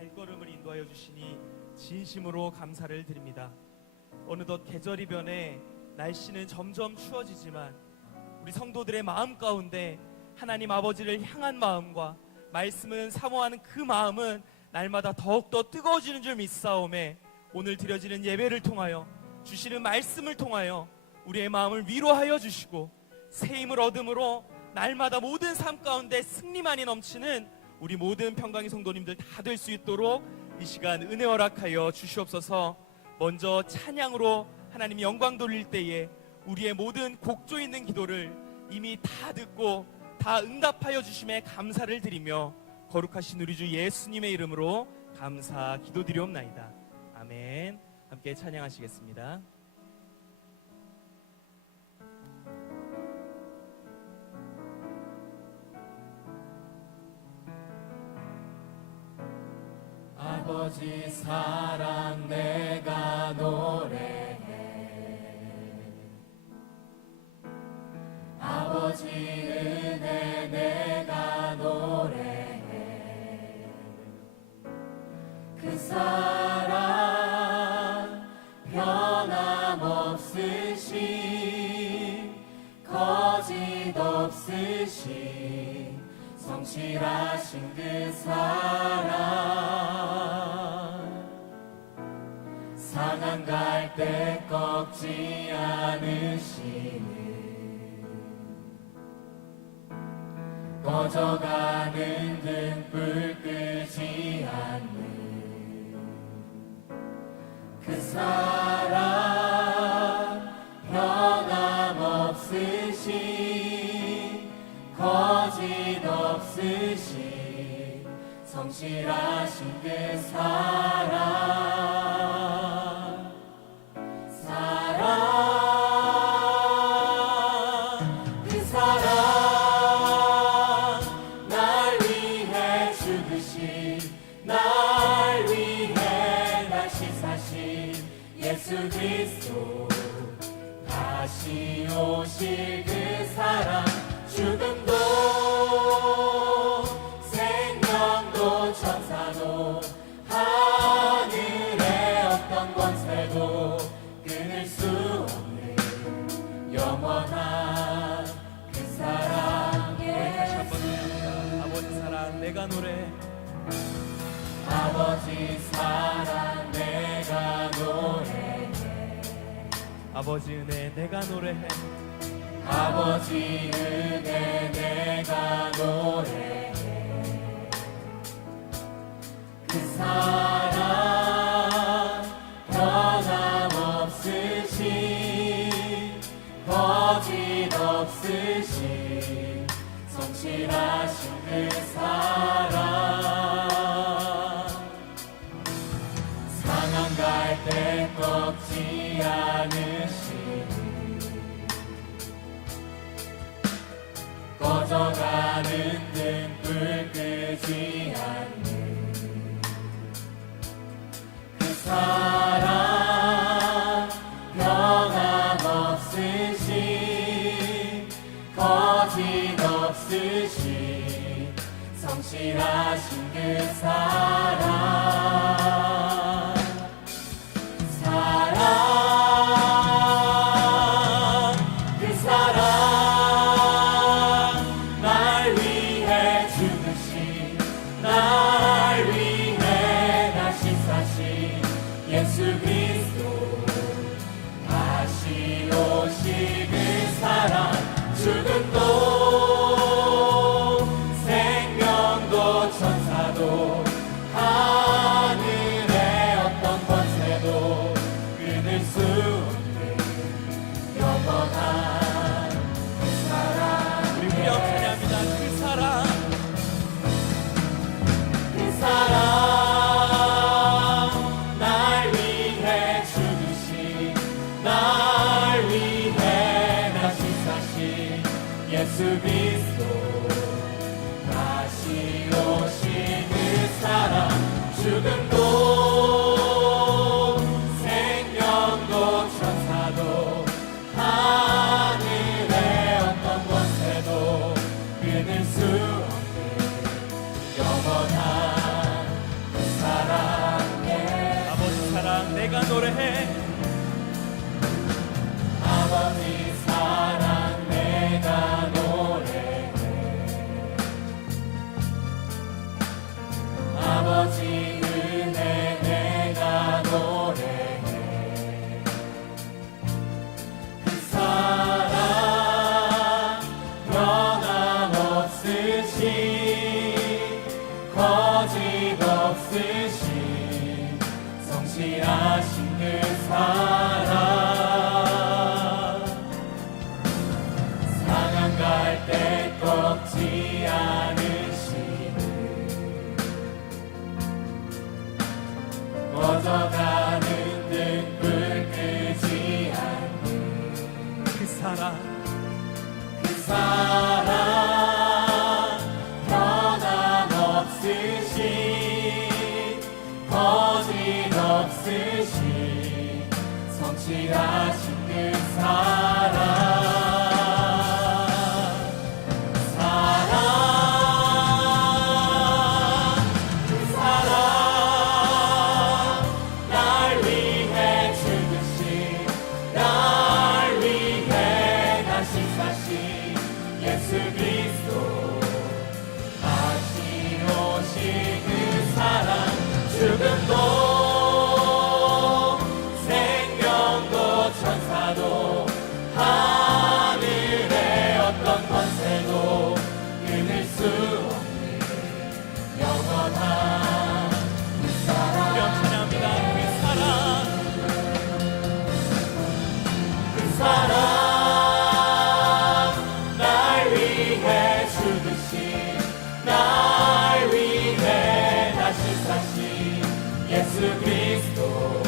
발걸음을 인도하여 주시니 진심으로 감사를 드립니다. 어느덧 계절이 변해 날씨는 점점 추워지지만 우리 성도들의 마음 가운데 하나님 아버지를 향한 마음과 말씀은 사모하는 그 마음은 날마다 더욱더 뜨거워지는 줄 믿사오매 오늘 드려지는 예배를 통하여 주시는 말씀을 통하여 우리의 마음을 위로하여 주시고 새 힘을 얻음으로 날마다 모든 삶 가운데 승리만이 넘치는 우리 모든 평강의 성도님들 다 될 수 있도록 이 시간 은혜 허락하여 주시옵소서. 먼저 찬양으로 하나님 영광 돌릴 때에 우리의 모든 곡조 있는 기도를 이미 다 듣고 다 응답하여 주심에 감사를 드리며 거룩하신 우리 주 예수님의 이름으로 감사 기도드리옵나이다. 아멘. 함께 찬양하시겠습니다. 아버지 사랑 내가 노래해, 아버지 은혜 내가 노래해. 그 사랑 변함없으신 거짓 없으신 성실하신 그 사랑, 상한 갈대 꺾지 않으시는 꺼져가는 등불 끄지 않는 그 사랑, 변함없으신 거짓 없으신 성실하신 그 사랑, 그 사랑 날 위해 죽으신, 날 위해 다시 사신 예수 그리스도, 다시 오실 그 사랑, 죽음도 생명도 천사도 하늘의 어떤 권세도 끊을 수 없는 영원한 그 사랑에. 다시 한번 노래합니다. 아버지 사랑 내가 노래해, 아버지 사랑 내가 노래해, 아버지 은혜 내가 노래해, 아버지 은혜 내가 노래해. 그 사랑 변함없으신 거짓 없으신 성실하신 그 사랑, 상한 갈대 꺾지 않으신 꺼져가는 등불 끄지 않는 그 사랑, 변함없으신 거짓 없으신 성실하신 그 사랑, 사랑, 그 사랑 날 위해 죽으신, 날 위해 다시 사신 내가 노래해. 아버지 사랑 내가 노래해. 아버지 은혜 내가 노래해. 그 사랑 변함없으신 거짓없으신 성실하신 그 사랑 상한 갈대 꺾지 않으시는 꺼져가는 등불 끄지 않는 그 사랑 그 사랑 변함없으신 거짓없으신 성실하신 그 사랑 그 사랑 날 위해 죽으신 날 위해 다시 사신 예수 그리스도 다시 오신 그 사랑 죽음도 생명도 천사도 하늘의 어떤 권세도 끊을 수 없는 영원한 그 사랑 찬양합니다. 그 사랑 날 위해 죽으신 날 위해 다시 사신 예수 그리스도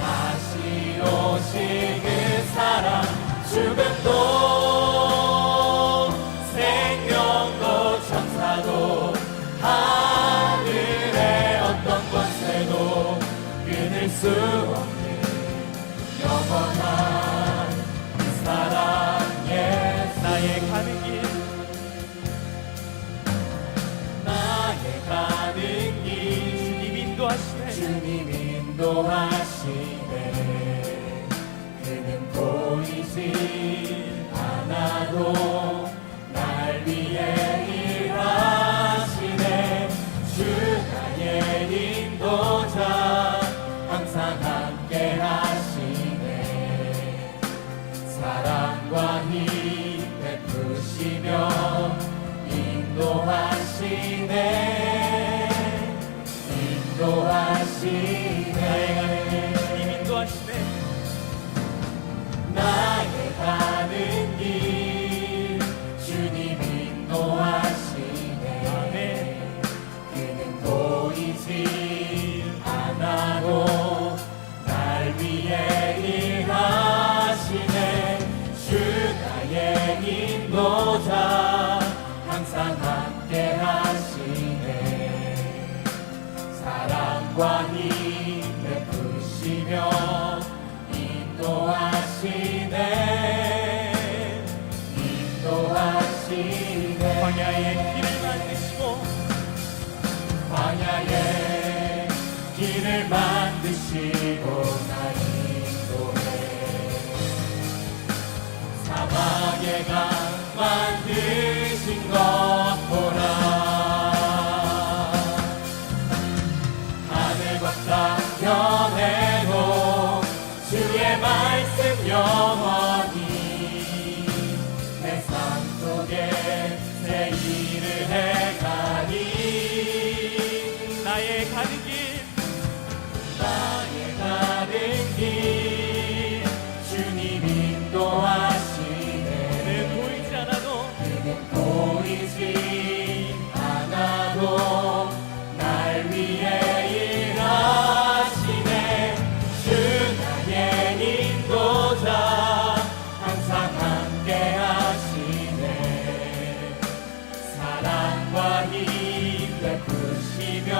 다시 오신 그 사랑 죽음도 생명도 천사도 하늘의 어떤 권세도 끊을 수 없는 영원한 그 사랑 예수 나의 가는 길 나의 가는 길 주님 인도하시네. 주님 인도하시네 그는 보이지 않아도 날 위해 일하시네 주 나의 인도자 항상 함께 하시네 사랑과 힘 베푸시며 인도하시네 인도하시네 주님 인도하시네. 나의 가는 길 주님 인도하시네 그는 보이지 않아도 날 위해 일하시네 주 나의 인도자 항상 함께 하시네 사랑과 힘 베푸시며 인도하시네 인도하시네 광야의 길을 만드시고 광야에 길을 만드시고 날 인도해 사막에 강 만드신 것 보라 하늘과 땅 변해도 주의 말씀 영원히 내 삶 속에 새 일을 해가니 나의 가는 길 나의 가는 길 주님 인도하시네 내 보이지 않아도 그는 보이지 않아도 날 위해 일하시네 주 나의 인도자 항상 함께 하시네 사랑과 힘 베푸시며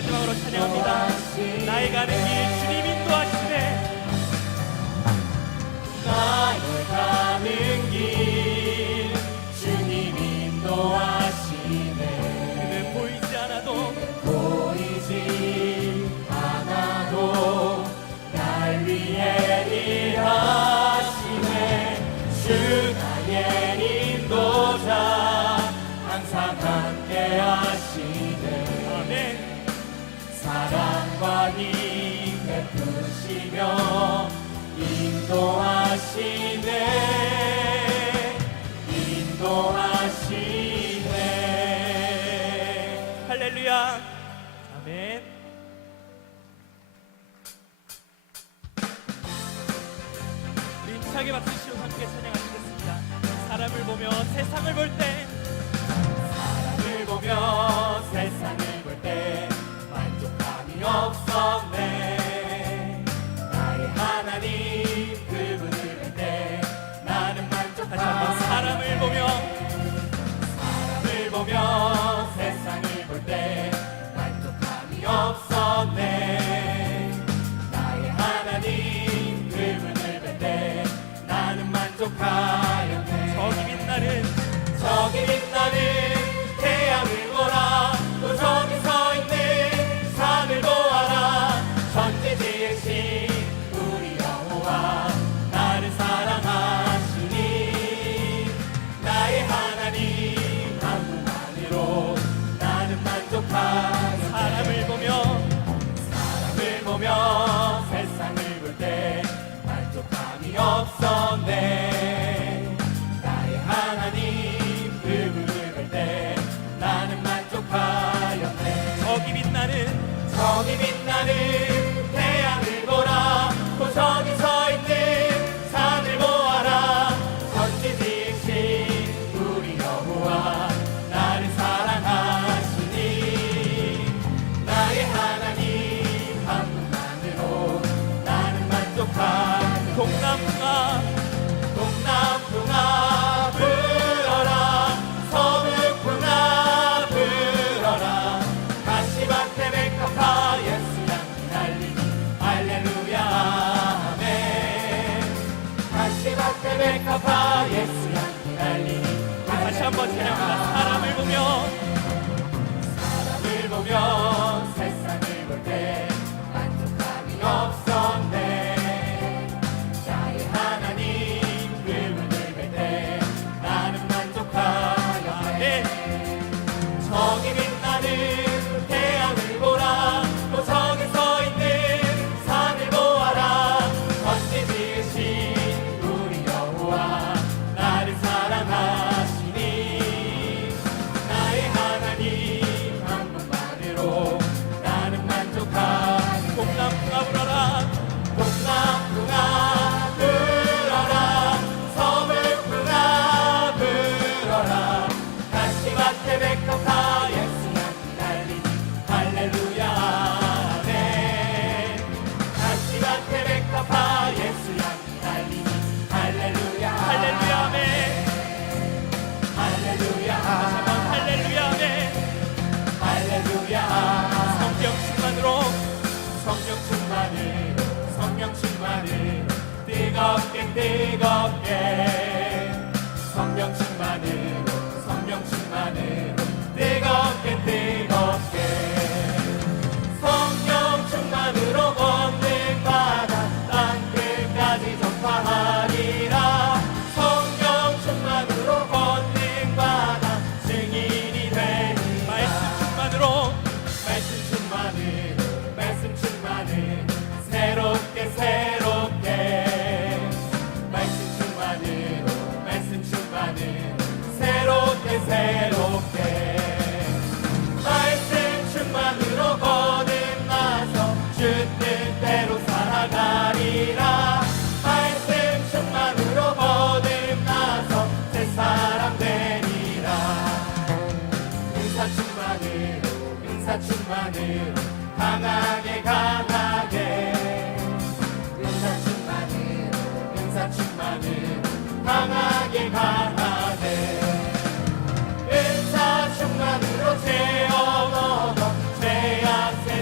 마지막으로 찬양합니다. 나의 가는 길 주님 인도하시네. 나의 가는 길 주님 인도하시네. 그는 보이지 않아도 보이지 않아도 날 위해 일하시네. 주 나의 인도자 항상 함께 하시네. 아멘. 사랑과 힘 베푸시며 인도하시네. 인도하시네. 할렐루야. 아멘. 우리 힘차게 박수 치고 함께 찬양하시겠습니다. 사람을 보며 세상을 볼 때, 사람을 보며 세상을 볼 때 만족함이 없었네. 나의 하나님 그분을 볼 때 나는 다시 한번 만족함. 사람을 보며 사람을 보며 세상을 볼 때 만족함이 없었네. 나의 하나님 그분을 볼 때 나는 만족하였네. 저기 빛나는 저기 빛나는 태양을 보라. 또 저기 서 있는 산을 보아라. 천지지의 신 우리 여호와 나를 사랑하시니. 나의 하나님 한 분만으로 나는 만족하였네. 사람을 보며 사람을 보며 세상을 볼 때 만족함이 없었네. 나의 하나님 그분을 볼 때 나는 만족하였네. 저기 빛나는 저기 빛나는 태양을 보라. 또 저기 서 있는 산을 보아라. 전지지신 우리 여호와 나를 사랑하시니. 나의 하나님 한 분만으로 나는 만족하네. 동남풍아 동남풍아 불어라. 서북풍아 불어라. 가시밭에 백합화 예수 향기 날리니. 할렐루야 아멘. 가시밭에 백합화 예수 향기 날리니. 다시 한번 찬양합니다. 사람을 보며 사람을 보며 세상을 볼 때 만족함이 없었네. 나의 하나님 그분을 볼 때 나는 만족하였네. 저기 빛나는 태양을 보라. 또 저기 서 있는 산을 보아라. 전지지으신 우리 여호와 나를 사랑하시니. 나의 하나님 한 분만으로 나는 만족하네. 동남풍아 불어라. 동남풍아 불어라. 서북풍아 불어라. 가시밭에 백합화 예수 향기 날리니. 할렐루야 아멘. 가시밭에 백합화 예수 향기 날리니. 할렐루야 할렐루야 아멘. 할렐루야 다시 한번 할렐루야 아멘. 할렐루야. 성령 충만으로 성령 충만으로 성령 충만으로 뜨겁게 뜨겁게. 성령 충만으로 성령 충만으로 뜨겁게 뜨겁게. 성령 충만으로 걷는 바다 땅 끝까지 전파하리라. 성령 충만으로 걷는 바다 증인이 되리라. 말씀 충만으로 말씀 충만으로 말씀 충만으로 새롭게 새롭게. 말씀 충만으로 말씀 충만으로 새롭게 새롭게. 말씀 충만으로 거듭나서 주 뜻대로 살아가리라. 말씀 충만으로 거듭나서 새 사람 되리라. 은사 충만으로 강하게 강하게. 은사 충만으로 강하게 강하게. 은사 충만으로 죄 얻어 죄악세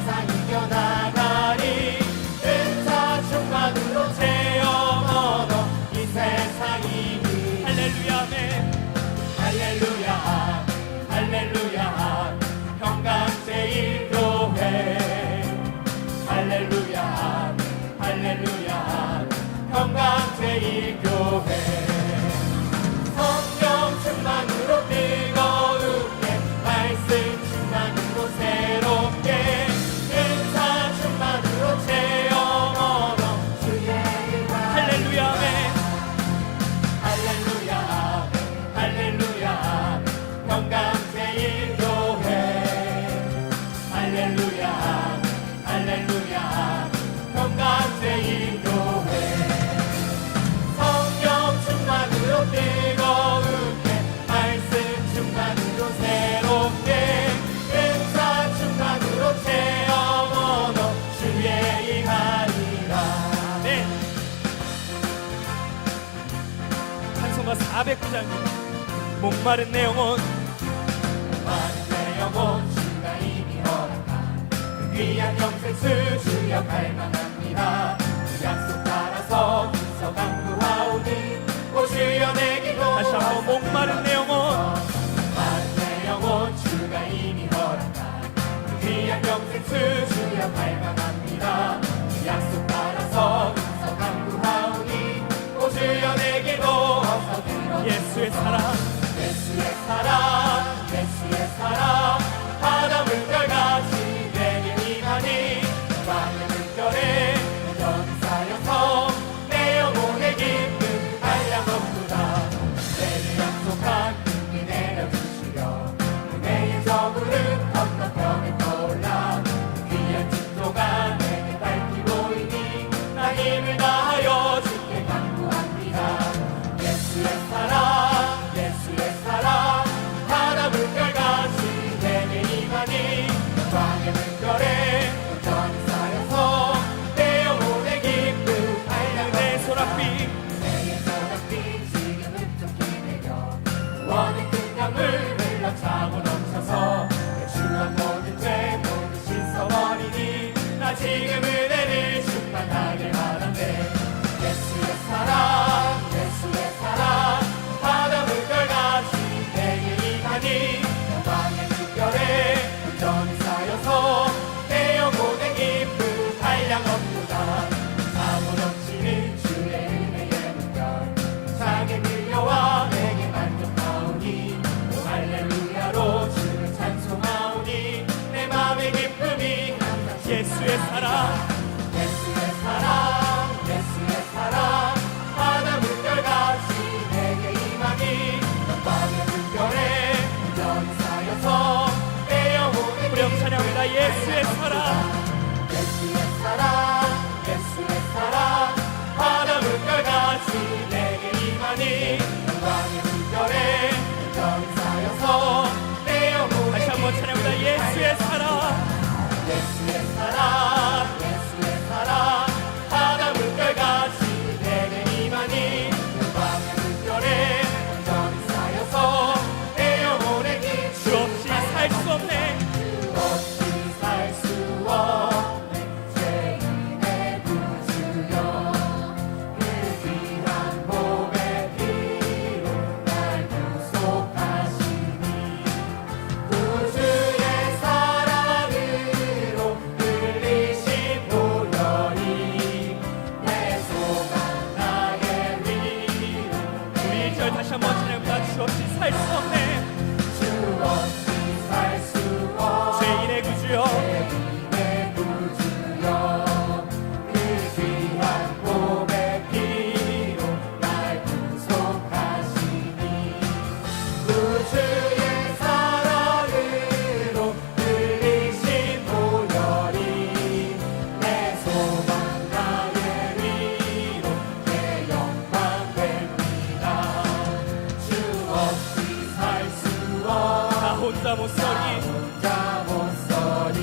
할렐루야 할렐루야 평강제일 교회 성령 충만으로 뜨거운게 말씀 충만으로 새롭게 은사 충만으로 체험 언어 주의 임하리라. 네. 찬송가 409장입니다. 목마른 내 영혼, 목마른 내 영혼 주가 이미 허락한 그 귀한 영생수 주여 갈망합니다. 그 약속 따라서 기서 강구하오니 오 주여 내게 다시 한번 목마른 내 영혼, 목마른 내 영혼 주가 이미 허락한 그 귀한 영생수 주여 갈망합니다. 그 약속 따라서 기서 강구하오니 오 주여 내게도 어서 들어 예수의 사랑, 예수의 사랑 예수의 사랑 바다 물결같이 내게 임하니 밤의 물결에 여전히 쌓여서 내 영혼의 기쁨 한량없도다. 내게 약속한 은혜 내려주시려 은혜의 저물은 건너편에 떠올라 귀한 진도가 내게 밝히고 있니 나 힘을 다하여 주께 간구합니다. 예수의 사랑 예수의 사랑 바다 물결같이 내게 임하니 방의 물결에 여전히 쌓여서 내 영혼의 기쁨 내 소낙비, 내의 소낙비 지금 흡족히 내려 원의 큰 강물 흘러 차고 넘쳐서 내 추한 모든 죄 모두 씻어버리니 나 지금 은혜를 충만하게 바란대. 예수의 사랑 예수의 사랑 바다 물결같이 내게 임하니 방의 물결에 여전히 쌓여서 내 영혼의 기쁨 한량없도다. 사고 넘치는 주의 은혜의 물결 차게 밀려와 내게 만족하오니 오 할렐루야로 주를 찬송하오니 내 맘의 기쁨이 항상 예수의 사랑, 예수의 사랑 예수의 사랑 바다 물결같이 내게 임하니 밤의 물결에 여전히 쌓여서 내 영혼의 우리 영찬 찬양합니다. 예수의 사랑, 예수의 사랑 예수의 사랑 바다 물결같이 내게 임하니 영광의 물결에 여전히 쌓여서 내 영혼의 다시 한번 찬양합니다. 예수의 사랑, 예수의 사랑 예수의 사랑 바다 물결같이 내게 임하니 영광의 물결에 여전히 쌓여서 내 영혼의 주 없이 살 수 없네. 주 없이 살 수 없는 죄인의 구주여 그 귀한 몸의 피로 날 구속하시니 구주의 사랑으로 흘리신 보혈이 내 소망 나의 위로 우리 1절 다시 한번 찬양합니다. 주 없이 살 수 없네. 주 없이 살 수 없는 죄인의 구주여, 내 구주여 그 귀한 몸의 피로 날 구속하시니 구주의 사랑으로 흘리신 보혈이 내 소망 나의 위로 내 영광 됩니다. 주 없이 살 수 나 없는 혼자 못 서니 혼자 못 서리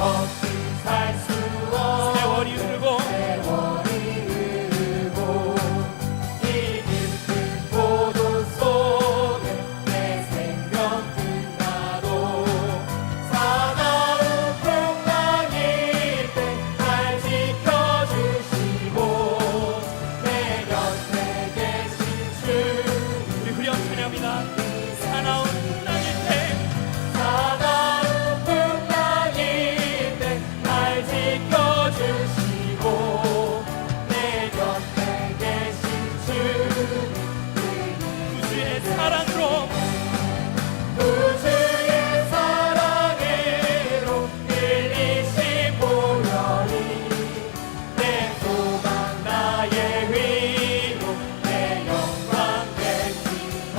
없이 살 수 없는 세월이 흐르고 세월이 흐르고 이 깊은 고도 속에 내 생명 끝나도 사나운 풍랑일 때 날 지켜주시고 내 곁에 계신 주 우리 후렴 찬양합니다. 사나운 풍랑일 때 사나운 풍랑일 때 날 지켜주시고 내 곁에 계신 주 구주의 사랑으로 구주의 사랑으로 흘리신 보혈이 내 소망 나의 위로 내 영광 되시다.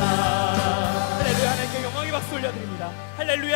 할렐루야. 하나님께 영광의 박수 올려드립니다. 할렐루야.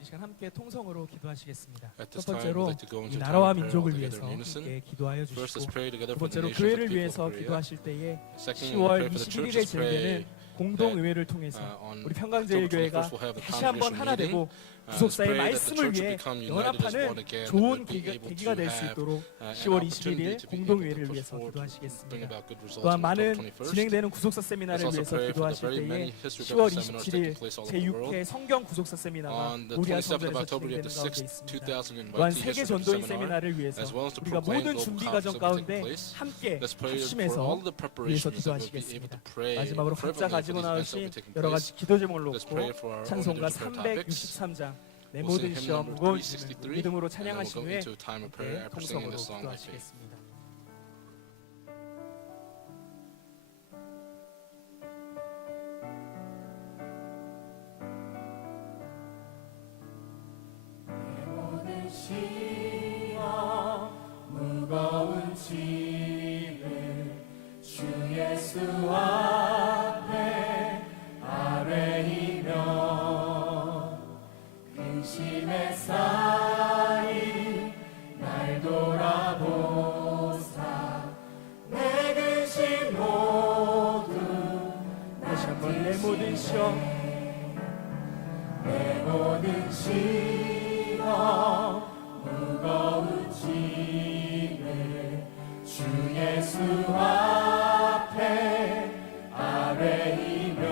이 시간 함께 통성으로 기도하시겠습니다. At 첫 this time, we'd 번째로 like to go 이 into 나라와 time of prayer 민족을 all 위해서 together in unison. 함께 기도하여 First, let's 주시고 pray together 두 for the 번째로 nations of 교회를 the 위해서 people of Korea. 기도하실 때에 Second, 10월 pray for the 21일에 churches. Pray 진행되는 공동의회를 통해서 on 우리 October 평강제일교회가 21st, we'll have a 다시 한번 congregation 하나 되고 meeting. 구속사의 Let's pray that the 말씀을 church 위해 will become united as one 연합하는 again, 좋은 that we'll be able 계기가 to 될 수 have 있도록 an 10월 opportunity 21일 to be able to 공동의회를 push 위해서 forward, bring 기도하시겠습니다. about good results 또한 on 많은 October 21st. 진행되는 구속사 세미나를 Let's also 위해서 pray for the 기도하실 very 때에 many history 10월 Bible seminars 27일 taking place all over the 제6회 world. 성경 구속사 세미나가 On the 모리아 27th of 성전에서 October, we have 진행되는 the 가운데 6th 있습니다. 2000 또한 Mighty 세계 History 전도인 Seminar, 세미나를 위해서 as well as to 우리가 proclaim 모든 global 준비 conference 과정 that will take 가운데 place. 함께 Let's pray for 합심해서 all the 위해서 preparations that we'll be able 기도하시겠습니다. to pray 마지막으로 각자 fervently for 가지고 these events that 나오신 will be taking 여러 place. 가지 기도 제목을 Let's 놓고 pray for our own 찬송가 individual prayer topics. 363장 내 We'll 모든 sing hymn 시험 number 무거운 363, 짐을 믿음으로 and then we'll 찬양하신 go 후에 into a time of prayer 함께 after singing 통성으로 this song by faith. 기도하시겠습니다. 모든 시험 무거운 짐을 주 예수 앞에 아뢰이며 근심에 쌓인 날 돌아보사 내 근심 모두 다시 한번 내 모든 시험 내 모든 시험 무거운 짐을 주 예수 앞에 아뢰이며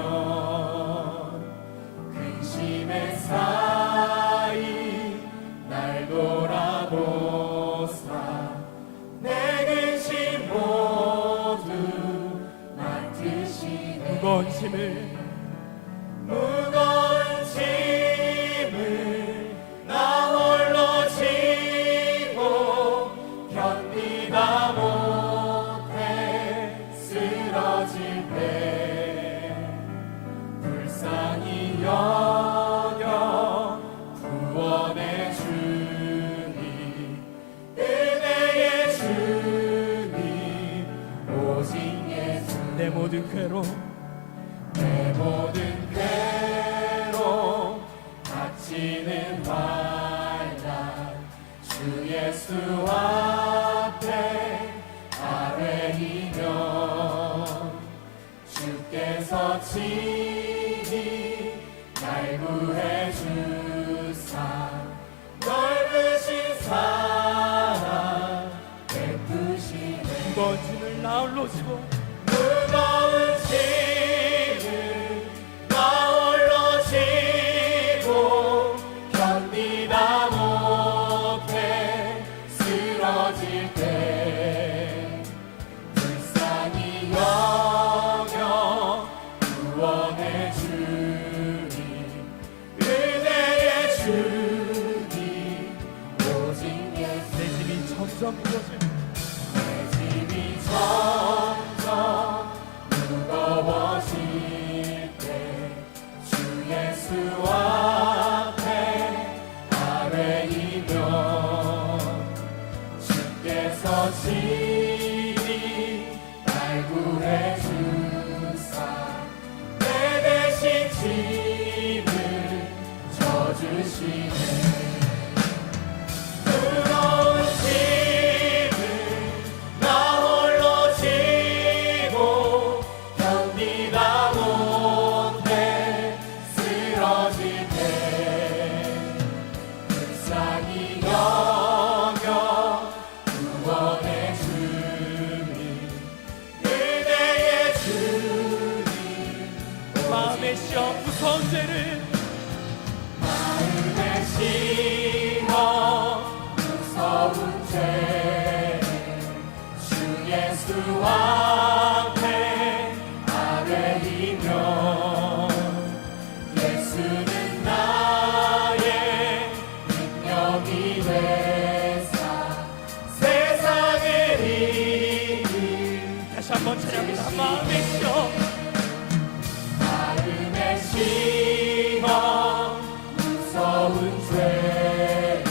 근심에 쌓인 날 돌아보사 내 근심 모두 맡으시네 무거운 짐을 무거운 짐을 나 홀로 지고 견디다 못해 쓰러질 때 불쌍히 여겨 구원의 주님 은혜의 주님 오직 예수 내 모든 괴로움 내 모든 괴로움 닥치는 환난 주 예수 앞에 아뢰이며 주께서 친히 날 구해 주사 넓으신 사랑 베푸시네 무거운 짐을 나 홀로 지고 무거운 짐을 나 홀로 지고 견디다 못해 쓰러질 때 불쌍히 여겨 구원의 주님 은혜의 주님 오직 예수 내 짐이 점점 무거워질 내 짐이 점점 무거워질 때 주 예수 앞에 아뢰이며 주께서 친히 날 구해 주사 내 대신 짐을 져주시네 무거운 짐을 나 홀로 지고 견디다 못해 쓰러질 때 마음의 시험 무서운 죄를 마음의 시험 무서운 죄 주 예수 앞에 아뢰이며 예수는 나의 능력이 되사 세상을 이길 다시 한번 찬양합니다. 마음의 시험 마음의 시험 무서운 죄를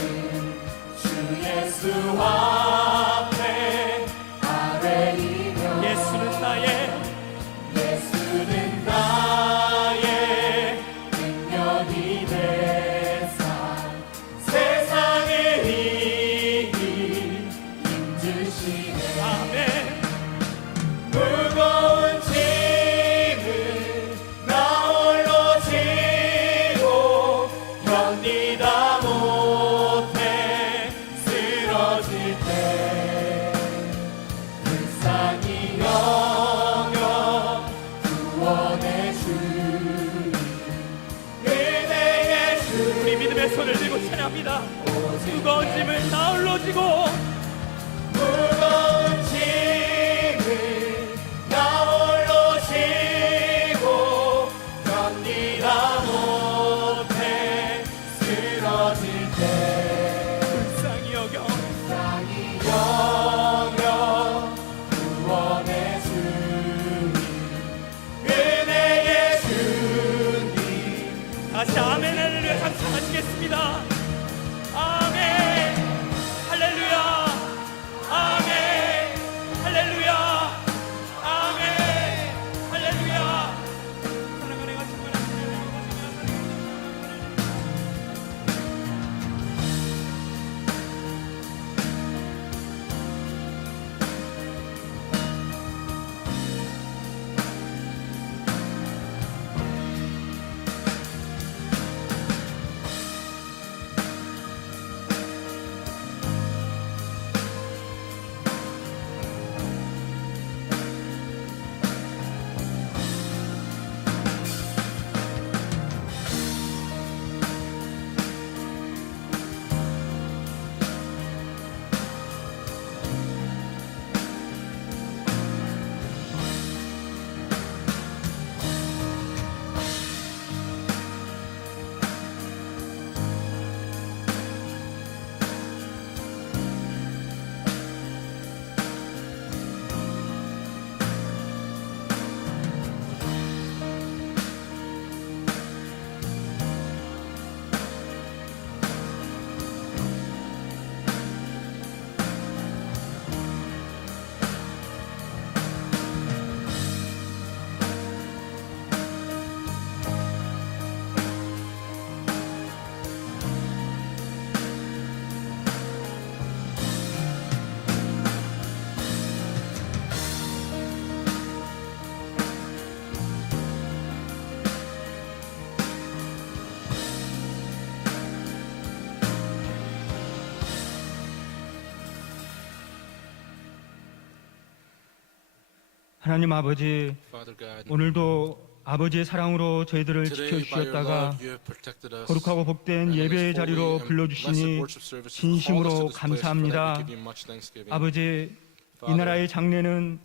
주 예수 앞에 아뢰이며 예수는 나의 능력이 되사 세상을 이길 힘주시네 아멘. 무거운 짐을 나 홀로 지고 견디다 못해 쓰러질 때 불쌍히 여겨 구원의 주 은혜의 주 우리 믿음의 손을 들고 찬양합니다. 무거운 짐을 나 홀로 지고 무거운 짐을 나 홀로 지고 견디다 못해 쓰러질 때 불쌍히 여겨 불쌍히 여겨 구원의 주님 은혜의 주님 다시 아멘 할렐루야 감사하시겠습니다. 아멘 할렐루야 아멘 할렐루야 아멘 할렐루야 사랑하는 하나님 하나님 아버지, Father God, 오늘도 아버지의 사랑으로 저희들을 today by your 지켜주셨다가 love you have protected us. 거룩하고 복된 and in 예배의 this 자리로 holy and 불러주시니 blessed worship service, you called us to 진심으로 this place. For that, we 감사합니다. give you much thanksgiving. 아버지, 이 Father, 나라의 장래는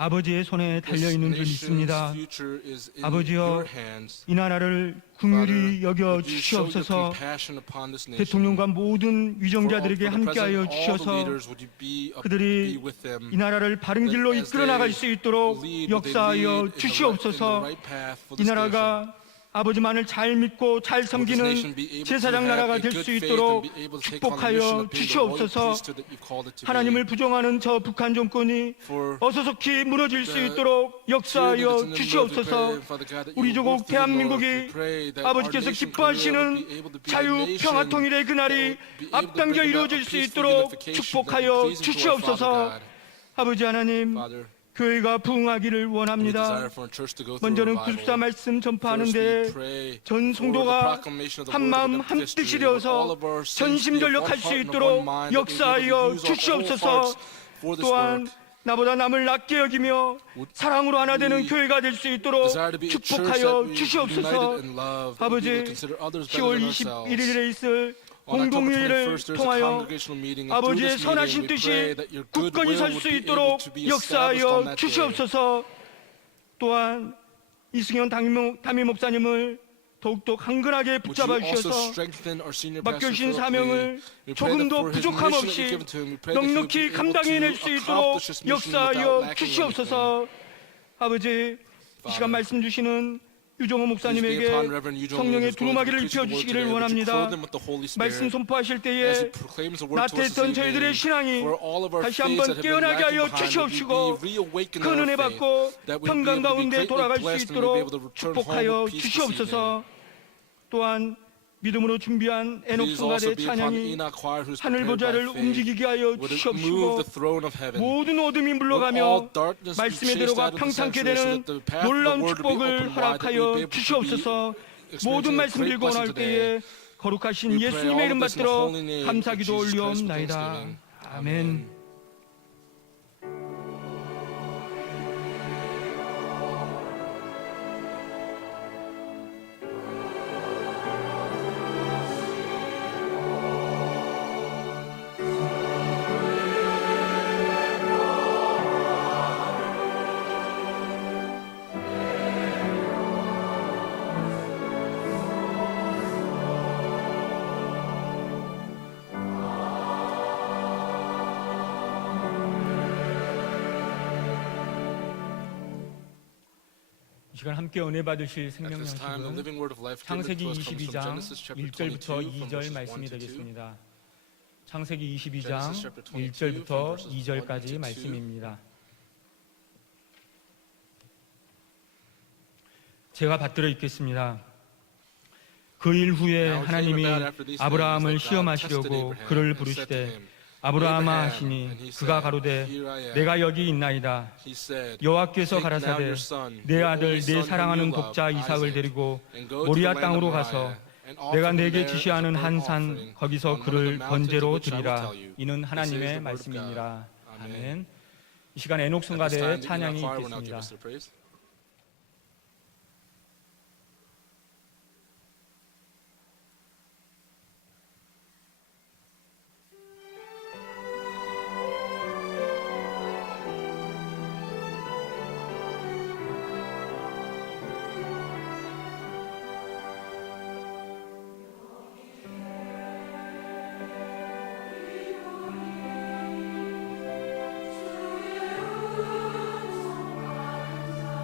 아버지의 손에 달려 this 있는 줄 nation's 믿습니다. future is in 아버지여, your hands. 이 나라를 긍휼히 여겨 Would you show your 주시옵소서. compassion upon this nation? 대통령과 모든 위정자들에게 For the 함께하여 president, all the 주셔서 leaders, would you be 그들이 with them? 이 나라를 바른 길로 As 이끌어 나갈 수 있도록 lead, would they 역사하여 lead in the 주시옵소서. right path 이 for this nation? 나라가 아버지만을 잘 믿고 잘 Would this 섬기는 nation be able to 제사장 have 나라가 a 될 good 수 faith 있도록 and be able to take on the mission 축복하여 of being the royal 주시옵소서. priesthood that you've called it to be? 하나님을 부정하는 저 북한 정권이 For 어서속히 무너질 수 the 있도록 fear that is in 역사하여 the world, we 주시옵소서. pray, Father God, that you 우리 will 조국 work through the Lord. 대한민국이 We pray that 아버지께서 our nation, Korea, 기뻐하시는 would be able to be a 자유, nation 평화, 통일의 that 그날이 will be able to 앞당겨 bring about 이루어질 a 수 peaceful 있도록 unification that will be 축복하여 pleasing to our 주시옵소서. Father God. 아버지 하나님, Father, 교회가 부흥하기를 we desire 원합니다. for our church to go through 먼저는 revival. 구속사 말씀 First, we 전파하는데 pray 전 for the 성도가 proclamation of the 한 word 마음 of 한 history. 뜻이 Let all 되어서 of our saints be of one 전심전력할 수 heart and of 있도록 one mind, that we be able to 역사하여 use our whole 주시옵소서. hearts for this 또한 work. 나보다 남을 낮게 여기며 사랑으로 하나 되는 교회가 될 수 있도록 desire to be a church that 축복하여 we 주시옵소서. united in love, that we 아버지, will consider others better 10월 than ourselves. 21일에 있을 On October 공동회의를 21st, there's a 통하여 congregational meeting, and through 아버지의 this meeting, 선하신 we 뜻이 pray that your good 굳건히 will 살 would 수 be 있도록 able to be established on 역사하여 that day. 주시옵소서. 또한 이승현 담임 목사님을 더욱더 강건하게 Would 붙잡아 you also 주셔서 strengthen our senior pastor 맡겨주신 Philip 사명을 Lee? We pray that 조금도 for his 부족함 mission that 없이 you've given to him, we pray that he would be 넉넉히 able 감당해낼 to 수 있도록 accomplish this mission without 역사하여 lacking anything. 주시옵소서. 아버지, 이 시간 말씀 주시는 유정호 Please be 목사님에게 upon Reverend Eugene 성령의 who's going to 두루마기를 preach the word 입혀주시기를 today. Would you 원합니다. clothe them with the Holy Spirit? 말씀 선포하실 As he 때에 proclaims the word to us this 나태했던 저희들의 evening, 신앙이 for all of our 다시 faiths 한번 that have been 깨어나게 하여 lacking behind, would 주시옵시고 we be reawakened 큰 in 은혜 our faith, 받고 that we'd be 평강 able to be 가운데 greatly 돌아갈 수 blessed and we'd be 있도록 able to return home 축복하여 with peace this evening. 주시옵소서. 또한 믿음으로 준비한 에녹 Please also 성가대 be upon 찬양이 Enoch choir who's 하늘 prepared by 보좌를 faith. 움직이게 하여 Would it 주시옵시고 move the throne of heaven? 모든 어둠이 Would all 물러가며 darkness be 말씀에 chased 들어가 out of the 평탄케 sanctuary so 되는 that the path of the 놀라운 word would be 축복을 open wide, that we'd be 허락하여 able to be 주시옵소서. 모든 experiencing 말씀 great 들고 blessing 나올 today. 때에 거룩하신 We pray 예수님의 all 이름 of this in the 받들어 holy name of 감사기도 Jesus Christ with 올리옵나이다. thanksgiving. 아멘. 이 시간 함께 은혜 받으실 생명 At this time, the 양식은 living word of life given 창세기 to us comes from 22장 Genesis chapter 1절부터 22 from 2절 verses 1 말씀이 to 2. 되겠습니다. 창세기 22장 Genesis chapter 22 1절부터 from verses 1 2절까지 to 2. 말씀입니다. 제가 받들어 읽겠습니다. 그 일 후에 Now it came 하나님이 about after these things 아브라함을 that God 시험하시려고 tested Abraham 그를 and said to 부르시되 him, 아브라함아 Abraham, 하시니 and he 그가 said, 가로되 Here I am. 내가 여기 있나이다. He said, 여호와께서 Take now 가라사대 your son, 내 your 아들 only 내 son whom 사랑하는 you love, 독자 이삭을 Isaac, 데리고 and go to the 모리아 land of 땅으로 Moriah, 가서 and offer 내가 him 내게 there as a 지시하는 burnt 한 offering 산 거기서 on one of the 그를 mountains of 번제로 which I will 드리라. tell you. 이는 This is the 하나님의 word of 말씀입니다. God. Amen. 아멘. 이 시간 에녹 At this 성가대의 time, the 찬양이 Enoch choir will now give 있겠습니다. us their praise. 주의 은총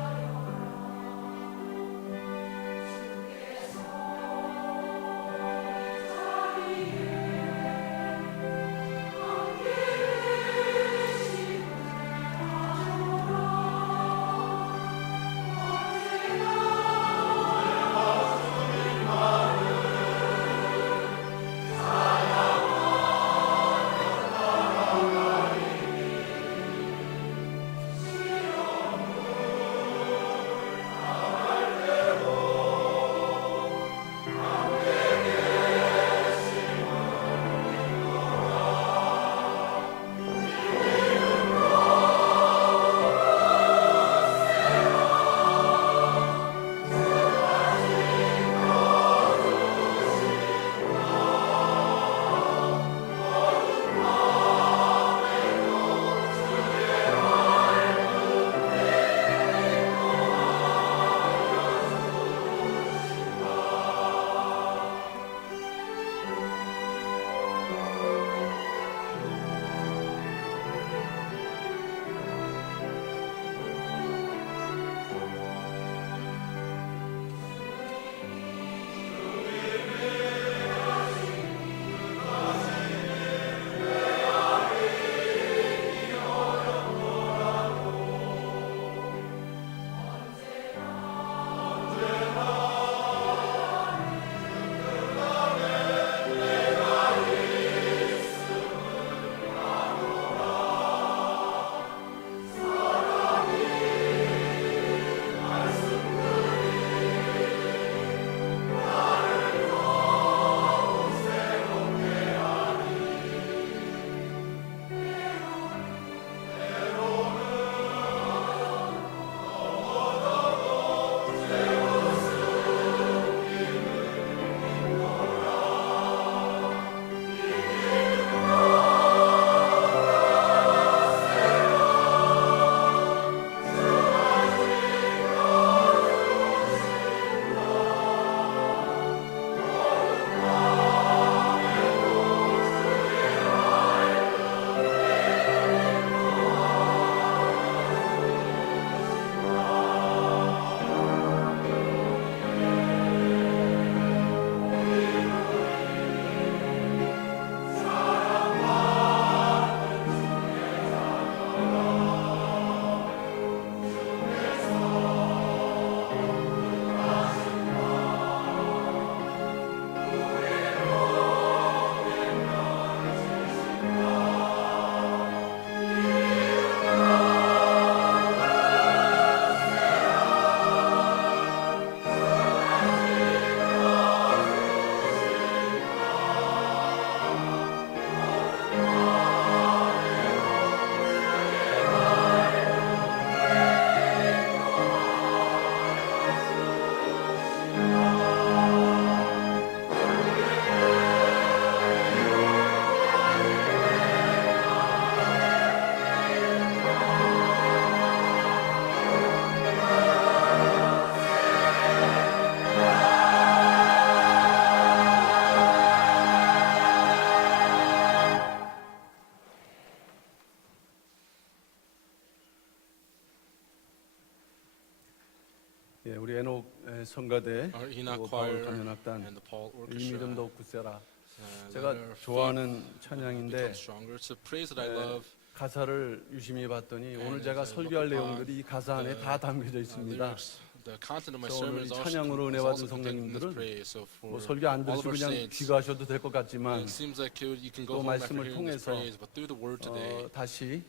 성가대 our Enoch 그리고 바울 choir 단연악단 and the Paul 이 Orchestra. 믿음 더욱 굳세라. Let 제가 our faith 좋아하는 become 찬양인데 stronger. It's a praise that I 네, love. 가사를 유심히 봤더니 오늘 as 제가 I look 설교할 upon 내용들이 이 가사 안에 다 담겨져 있습니다. Lyrics, the content of my 그래서 sermon 오늘 is 이 also 찬양으로 은혜 is 받은 also contained in this 성도님들은 praise. So for 뭐 설교 안 all of 들으시고 our 그냥 saints, 귀가하셔도 될 것 같지만 it seems like you can 또 go home after 말씀을 hearing this 통해서 praise, but through the word today, 다시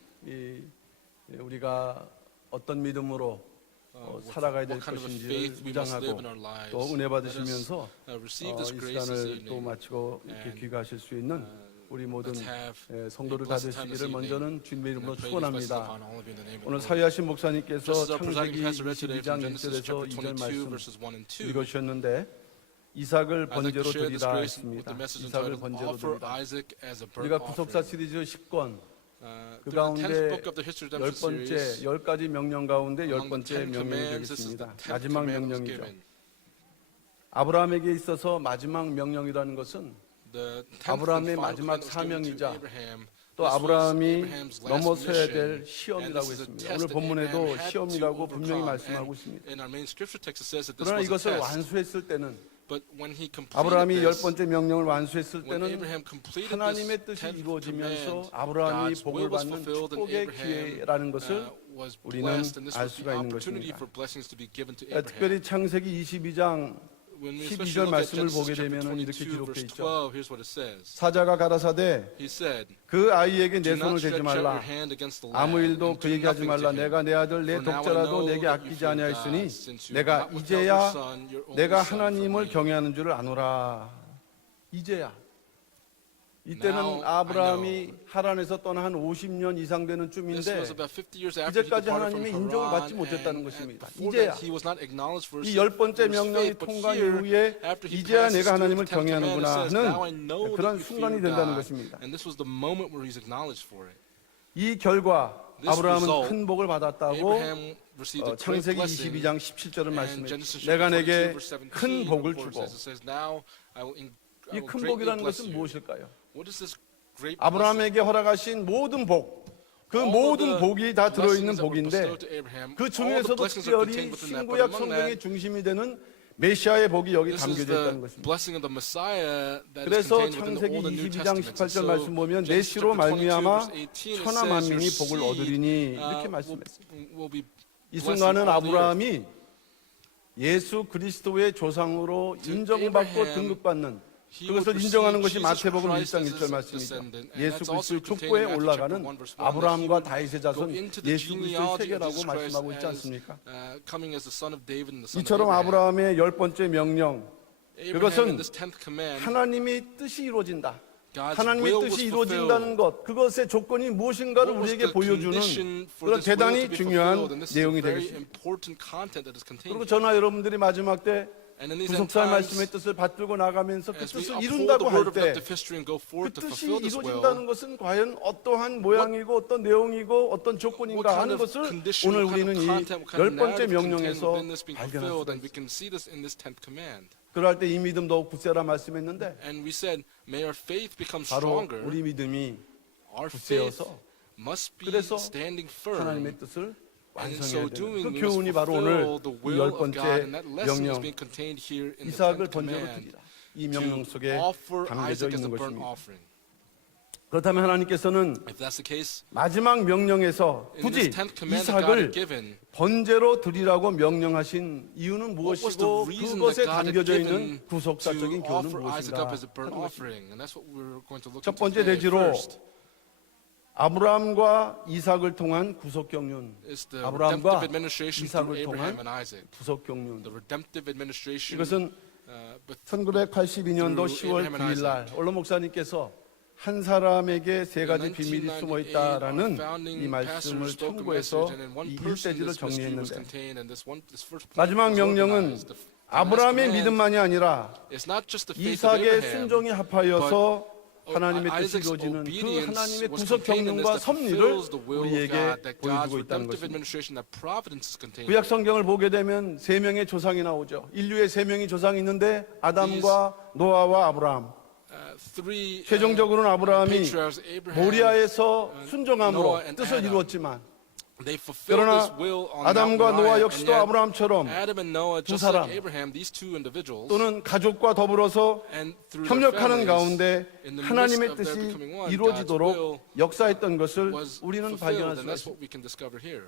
우리가 어떤 믿음으로 what 살아가야 될 kind of a 것인지를 faith we must live 무장하고 in our lives. 또 은혜 Let us 받으시면서 receive 이 this grace this 시간을 또 evening. 마치고 이렇게 And, 귀가하실 수 있는 우리 모든 Let's have 성도를 a 다 blessed time this 되시기를 evening. 먼저는 주님의 And I 이름으로 pray these blessings 축원합니다. upon all of you in the name of the 오늘 Lord. 사회하신 목사님께서 Just as our presiding 창세기 pastor read today 22장 from Genesis 1절에서 chapter 2절 22 말씀 verses 1 and 2. 읽으셨는데 이삭을 I'd like to 번제로 share this 드리라 grace with 했습니다. the message 이삭을 entitled 번제로 Offer 드리라. Isaac as a burnt 우리가 구속사 offering. 시리즈 10권 그 Through the 10th 가운데 book of the History of 열 Redemption 번째 series, 10가지 명령 가운데 열 among the 번째 10 명령이 commands, this is the 되겠습니다. 10th 마지막 command that was 명령이죠. given. 아브라함에게 있어서 마지막 명령이라는 것은 The 10th 아브라함의 and final 마지막 command that was given to 사명이자 Abraham. 또 This was 아브라함이 Abraham's last 넘어서야 mission, 될 and 시험이라고 this is a 했습니다. test 오늘 that 본문에도 Abraham had to 시험이라고 분명히 overcome. 말씀하고 And 있습니다. in our main scripture text it says that this 그러나 was a 이것을 test. 완수했을 때는 But when he completed 아브라함이 열 this, 번째 명령을 완수했을 when 때는 Abraham completed 하나님의 this 뜻이 10th 이루어지면서 command, 아브라함이 God's 복을 will was 받는 fulfilled and 축복의 Abraham 기회라는 것을 was 우리는 blessed, and this 알 was the 수가 있는 opportunity 것입니다. for blessings to be given to 특별히 Abraham. 창세기 22장 When we 12절 especially look at 말씀을 Genesis 보게 chapter 되면 이렇게 22 기록되어 verse 있죠. 12, here's what it says. 사자가 가라사대 He said, 그 아이에게 Do 내 손을 not 대지 stretch out your 말라. hand against the 아무 lad, 일도 and do 그에게 하지 nothing 말라. to him. 내가 내 아들 내 For now I 독자라도 know 내게 that you 아끼지 fear 아니하였으니 God, since you have 내가 not withheld your 이제야 son, your only 내가 son, from 하나님을 me. 경외하는 줄을 아노라. 이제야. 이때는 Now 아브라함이 하란에서 떠나 한 50년 이상 되는 This 쯤인데 was about 50 years after he 이제까지 departed from 하나님의 인정을 받지 Haran, 못했다는 and 것입니다. before 이제야. that he was not acknowledged for 이 his 열 번째 for his 명령이 faith, but 통과한 here, 이후에 after he 이제야 passes 내가 through 하나님을 the 10th command, 경외하는구나 it says, 하는 Now I know 그런 that you 순간이 fear 된다는 God. 것입니다. And this was the moment where he's acknowledged for it. 이 결과 This 아브라함은 result, 큰 복을 받았다고 Abraham received a great 창세기 blessing. 22장 17절은 And 말씀해 Genesis 주십니다. 내가 chapter 내게 22 verse 17 큰 복을 records 주고 this. It says, Now I will 이 greatly 큰 복이라는 bless 것은 you. 무엇일까요? What is this great blessing? 아브라함에게 허락하신 모든 복, 그 All of 모든 the 복이 다 들어있는 blessings that were 복인데 bestowed to Abraham, 그 all the 중에서도 blessings are 특별히 contained within that, but 신구약 among 성경의 that, 중심이 되는 메시아의 복이 여기 this is 담겨져 있다는 the 것입니다. blessing of the Messiah that is 그래서 contained within the 창세기 Old and New 22장 Testaments. 18절 말씀 보면 내 Genesis 씨로 chapter 22 말미암아 verse 18, it 천하 says, 만민이 "Your 복을 seed, 얻으리니 이렇게 will 말씀했습니다. be 이 blessing 순간은 all the earth." 아브라함이 예수 그리스도의 조상으로 인정받고 Abraham, 등극받는 he 그것을 would 인정하는 것이 receive Jesus 마태복음 Christ 1장 as 1절 his 말씀이죠. descendant. And 예수 that's also 그리스도의 contained 족보에 in Matthew 올라가는 chapter 1 verse 1, that he 아브라함과 would 다윗의 go 자손 into the 예수 그리스도의 genealogy of 세계라고 Jesus Christ 말씀하고 있지 as, 않습니까? coming as the son of David and the son of 이처럼 Abraham. 아브라함의 열 번째 명령 Abraham 그것은 in this 10th command, 하나님의 뜻이 이루어진다. God's 하나님의 will was 뜻이 fulfilled. 이루어진다는 것, 그것의 조건이 무엇인가를 What was 우리에게 the 보여주는 condition for 그런 this will 대단히 to be 중요한 fulfilled? And this is a 내용이 very 되겠습니다. important content that is contained 그리고 here. 저나 여러분들이 마지막 때 And in these end 구속사의 times, 말씀의 뜻을 받들고 나가면서 그 as we 뜻을 uphold the 이룬다고 할 word of 때 redemptive history and go 그 forth to 뜻이 fulfill this will, 이루어진다는 것은 과연 어떠한 모양이고 어떤 내용이고 어떤 what 조건인가 kind 하는 of 것을 condition, 오늘 what kind 우리는 of 이 content, what kind 열 of 번째 narrative contained 명령에서 within this being 발견할 fulfilled, 수가 and we 있습니다. can see this in this 10th command. 그럴 때 이 믿음 더욱 굳세라 말씀했는데 And we said, may our faith become 바로 stronger. 우리 믿음이 Our faith 굳세어서 must be 그래서 standing firm. 하나님의 뜻을 And in 완성해야 so 되는 doing, 그 we must 교훈이 바로 오늘 fulfill the 이 will 열 of God. 번째 And that lesson is 명령 being contained here in the 이삭을 10th 번제로 command. 드리라. 이 명령 To 속에 offer 담겨져 Isaac as 있는 a burnt 것입니다. offering. 그렇다면 하나님께서는 If that's the case, 마지막 명령에서 in this 굳이 10th command that God 이삭을 had given, 번제로 드리라고 명령하신 이유는 what was the 무엇이고 reason 그것에 that God had 담겨져 given 있는 구속사적인 to 교훈은 offer Isaac up as a 무엇인가 burnt 하는 것입니다. offering? And that's what we're going to look 첫 into 번째 today. 대지로 First 아브라함과 이삭을 통한 구속경륜, is the 아브라함과 redemptive administration through 이삭을 Abraham 통한 and Isaac. 구속경륜. The redemptive administration 이것은 but 1982년도 through 10월 Abraham and 9일 날 올로 목사님께서 한 사람에게 세 가지 비밀이 숨어 있다라는 이 말씀을 참고해서 이 1대지를 정리했는데 마지막 명령은 아브라함의 믿음만이 아니라 이삭의 순종이 합하여서 하나님의 뜻이 이루어지는 그 하나님의 구속 경륜과 섭리를 우리에게 보여주고 있다는 것입니다. 구약 성경을 보게 되면 세 명의 조상이 나오죠. 인류의 세 명의 조상이 있는데 아담과 노아와 아브라함. 최종적으로는 아브라함이 모리아에서 순종함으로 뜻을 이루었지만 They fulfilled 그러나 this will on Mount 아담과 노아 Moriah, 역시도 and yet 아브라함처럼 Adam and Noah, 두 just 사람 like Abraham, these two individuals, 또는 가족과 더불어서 and through their 협력하는 families, 가운데 in the midst 하나님의 of their 뜻이 becoming one, God's 이루어지도록 will 역사했던 것을 was 우리는 발견할 fulfilled, and 수가 that's 있습니다. what we can discover here.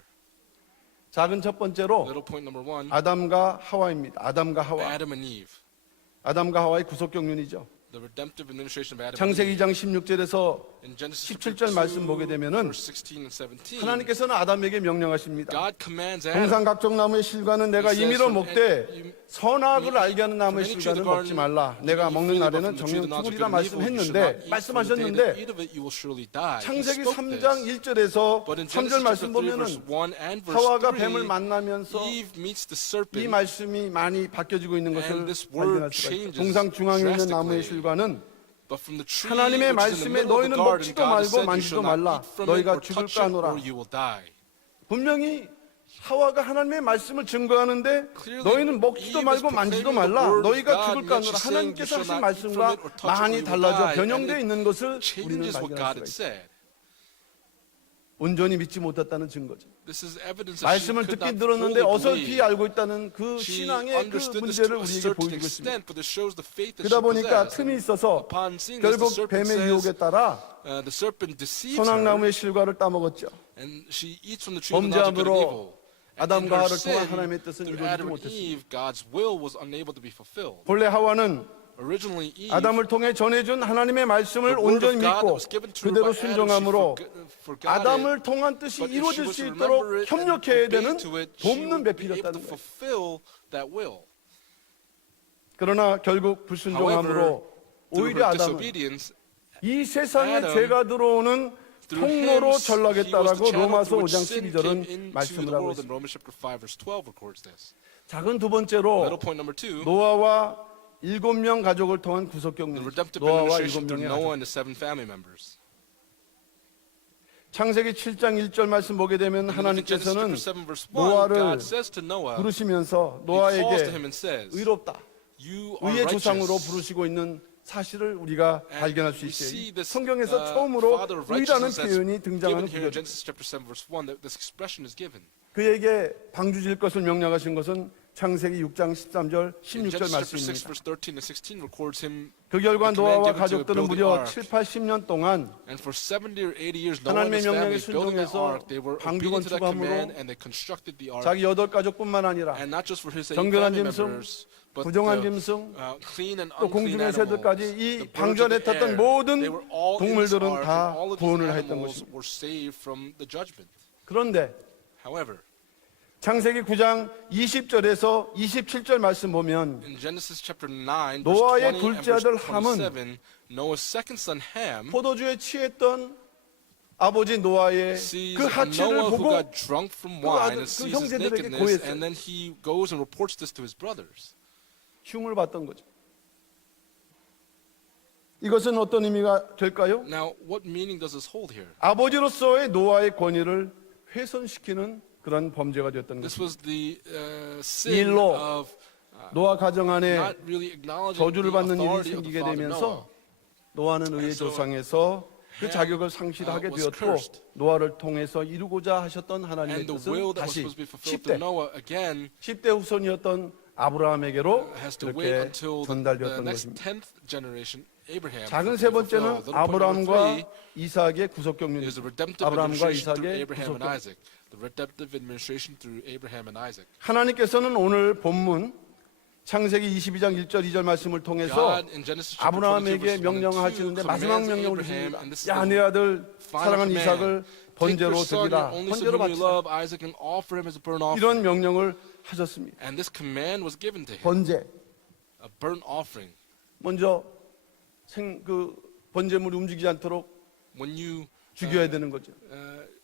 작은 첫 번째로 Little point number one: 아담과 하와입니다. 아담과 하와. Adam and Eve, 아담과 하와의 구속 경륜이죠. the redemptive administration of Adam and 창세기 Eve. 2장 16절에서 In Genesis 17절 말씀 보게 2, 되면은 verse 16 and 17, 하나님께서는 아담에게 명령하십니다. God commands Adam. 동산 각종 나무의 실과는 내가 He says, 임의로 "From 먹되 any- 선악을 알게 하는 나무의 from any tree of 실과는 the 먹지 garden, 말라. you 내가 may 먹는 eat 날에는 from the tree of 정령 the knowledge of 죽으리라 good and evil. You should not 말씀했는데 eat from the day that 말씀하셨는데 eat of it, you will surely die. He 창세기 spoke 3장 this. 1절에서 But in 3절 Genesis 말씀 chapter 3, 보면은 verse 1 and verse 하와가 3, 뱀을 만나면서 Eve meets the 이 serpent, 말씀이 많이 바뀌어지고 있는 것을 And this word 발견할 수가 있어요. changes 동상 중앙에 있는 나무의 drastically. 실과는 but from the tree 하나님의 which is in 말씀에 the middle of 너희는 the garden, 먹지도 God has 말고 said, you 만지도 shall not 말라. eat from it 너희가 or 죽을까 touch it, 하노라. or you will die. 분명히 하와가 하나님의 말씀을 증거하는데 Clearly, 너희는 먹지도 Eve is 말고 만지도 proclaiming 말라. the word of 너희가 God, 죽을까 yet 하노라. she's saying, 하나님께서 "You 하신 shall not eat 말씀과 from it or touch it, or 많이 you will 달라져 die." 변형되어 And it 있는 것을 우리는 changes what 발견할 God 수가 had 있어요. said. 온전히 믿지 못했다는 증거죠. This is evidence that she 말씀을 could 듣긴 not 들었는데 fully 어설피 believe. 알고 있다는 그 She 신앙의 그 understood this 문제를 to a 우리에게 certain 보여주고 있습니다. extent, but it shows the faith that 그러다 she 보니까 possessed. 틈이 있어서 Upon seeing this, the 결국 serpent 뱀의 유혹에 says, 따라 the serpent deceives her, 선악나무의 실과를 따먹었죠. and she eats from the tree of the knowledge of good and evil. 범죄함으로 And in 아담과 her 하와를 통한 sin, 하나님의 뜻은 through 이루어지지 Adam and 못했습니다. Eve, God's will was unable to be fulfilled. 본래 하와는 Originally, Eve, 아담을 통해 전해준 하나님의 말씀을 the word of 온전히 God that 믿고 was given to her 그대로 by Adam, she 순종함으로 forgot it. 아담을 통한 뜻이 But if she 이루어질 was 수 to 있도록 remember it and 협력해야 obey 되는 to it, she 돕는 would be able 배필이었다는 to 거예요. fulfill that will. 그러나 결국 불순종함으로 Through 오히려 her 아담은 disobedience, 이 세상에 Adam, 죄가 들어오는 through 통로로 him, 전락했다라고 he was the channel 로마서 through which 5장 sin 12절은 came into 말씀을 the 하고 world, 있습니다. and Romans chapter 5 verse 12 records this. 작은 두 번째로 Little point number 2, 노아와 7명 가족을 통한 구속 the 경륜. redemptive 노아와 administration through 7명의 가족. Noah and the 7 family members. 창세기 7장 1절 말씀 보게 되면 When you look at Genesis 하나님께서는 chapter 7 verse 1, 노아를 God says to Noah, 부르시면서 He calls to 노아에게 him and says, 의롭다. "You are 의의 조상으로 righteous." 부르시고 있는 사실을 우리가 And 발견할 수 we see 있어요. this, 성경에서 처음으로 Father of 의라는 righteousness that's 표현이 given 등장하는 here in 구절입니다. Genesis chapter 7 verse 1. That this expression is given. 그에게 방주질 것을 명령하신 것은 창세기 6장 13절 In 16절 Genesis chapter 6 말씀입니다. verse 13 and 16 records him, 그 결과 the command 노아와 given to 가족들은 build the 무려 ark. 7, 80년 동안 And for 70 or 80 years, Noah and 하나님의 his 명령에 family building that 순종해서 ark, they were 방주 obedient to that 건축함으로 command, and they constructed the ark. 자기 8가족뿐만 아니라 And not just for his 8 정결한 family 짐승, members, but 부정한 the 짐승, clean and 또 unclean 공중의 animals, 새들까지 이 the birds 방주 of 안에 the 탔던 air, 모든 they were all in this 동물들은 ark, 다 and all of these 구원을 했던 animals 것입니다. were saved from the judgment. 그런데 However, 창세기 9장 20절에서 27절 말씀 보면 in Genesis chapter 9, verse 노아의 20 and 둘째 verse 아들 함은 27, Noah's second son Ham 포도주에 취했던 아버지 노아의 sees 그 하체를 Noah who 보고 got drunk from 그 wine 아들, 그 and sees his 형제들에게 nakedness, 고했어요. and then he goes and reports this to his brothers. 흉을 봤던 거죠. 이것은 어떤 의미가 될까요? Now, what meaning does this hold here? 아버지로서의 노아의 권위를 훼손시키는 그런 범죄가 되었던 This 것입니다. was the sin 일로 of 노아 가정 안에 not really acknowledging 저주를 the 받는 일이 authority of the 생기게 father Noah. 되면서 노아는 의의 And so 조상에서 그 Ham, 자격을 상실하게 was 되었고 cursed. 노아를 통해서 이루고자 하셨던 하나님의 And the 뜻은 will that was 다시 supposed to be fulfilled through 10대 Noah again 10대 후손이었던 아브라함에게로 has to wait 이렇게 until the 전달되었던 next 것입니다. 10th generation, Abraham. 작은 to 세 fulfill. 번째는 Little point number 아브라함과 three 이삭의 구속 is the 경륜입니다. redemptive 아브라함과 administration through 이삭의 Abraham 구속 and 경륜. Isaac. The redemptive administration through Abraham and Isaac. 하나님께서는 오늘 본문 창세기 22장 1절 2절 말씀을 통해서 God in Genesis chapter 22 아브라함에게 verse 1 and 2 명령하시는데 마지막 commands 명령을 Abraham, 주십니다. and this is 야, the 내 아들 final 사랑하는 command. 이삭을 Take 번제로 your son, your 드리라. only son 번제로 whom you 바치라. love, Isaac, and offer him as a burnt offering. 이런 명령을 하셨습니다. And this command was given to him, 번제. a burnt offering. 먼저 그 번제물이 움직이지 않도록 When you 죽여야 되는 거죠.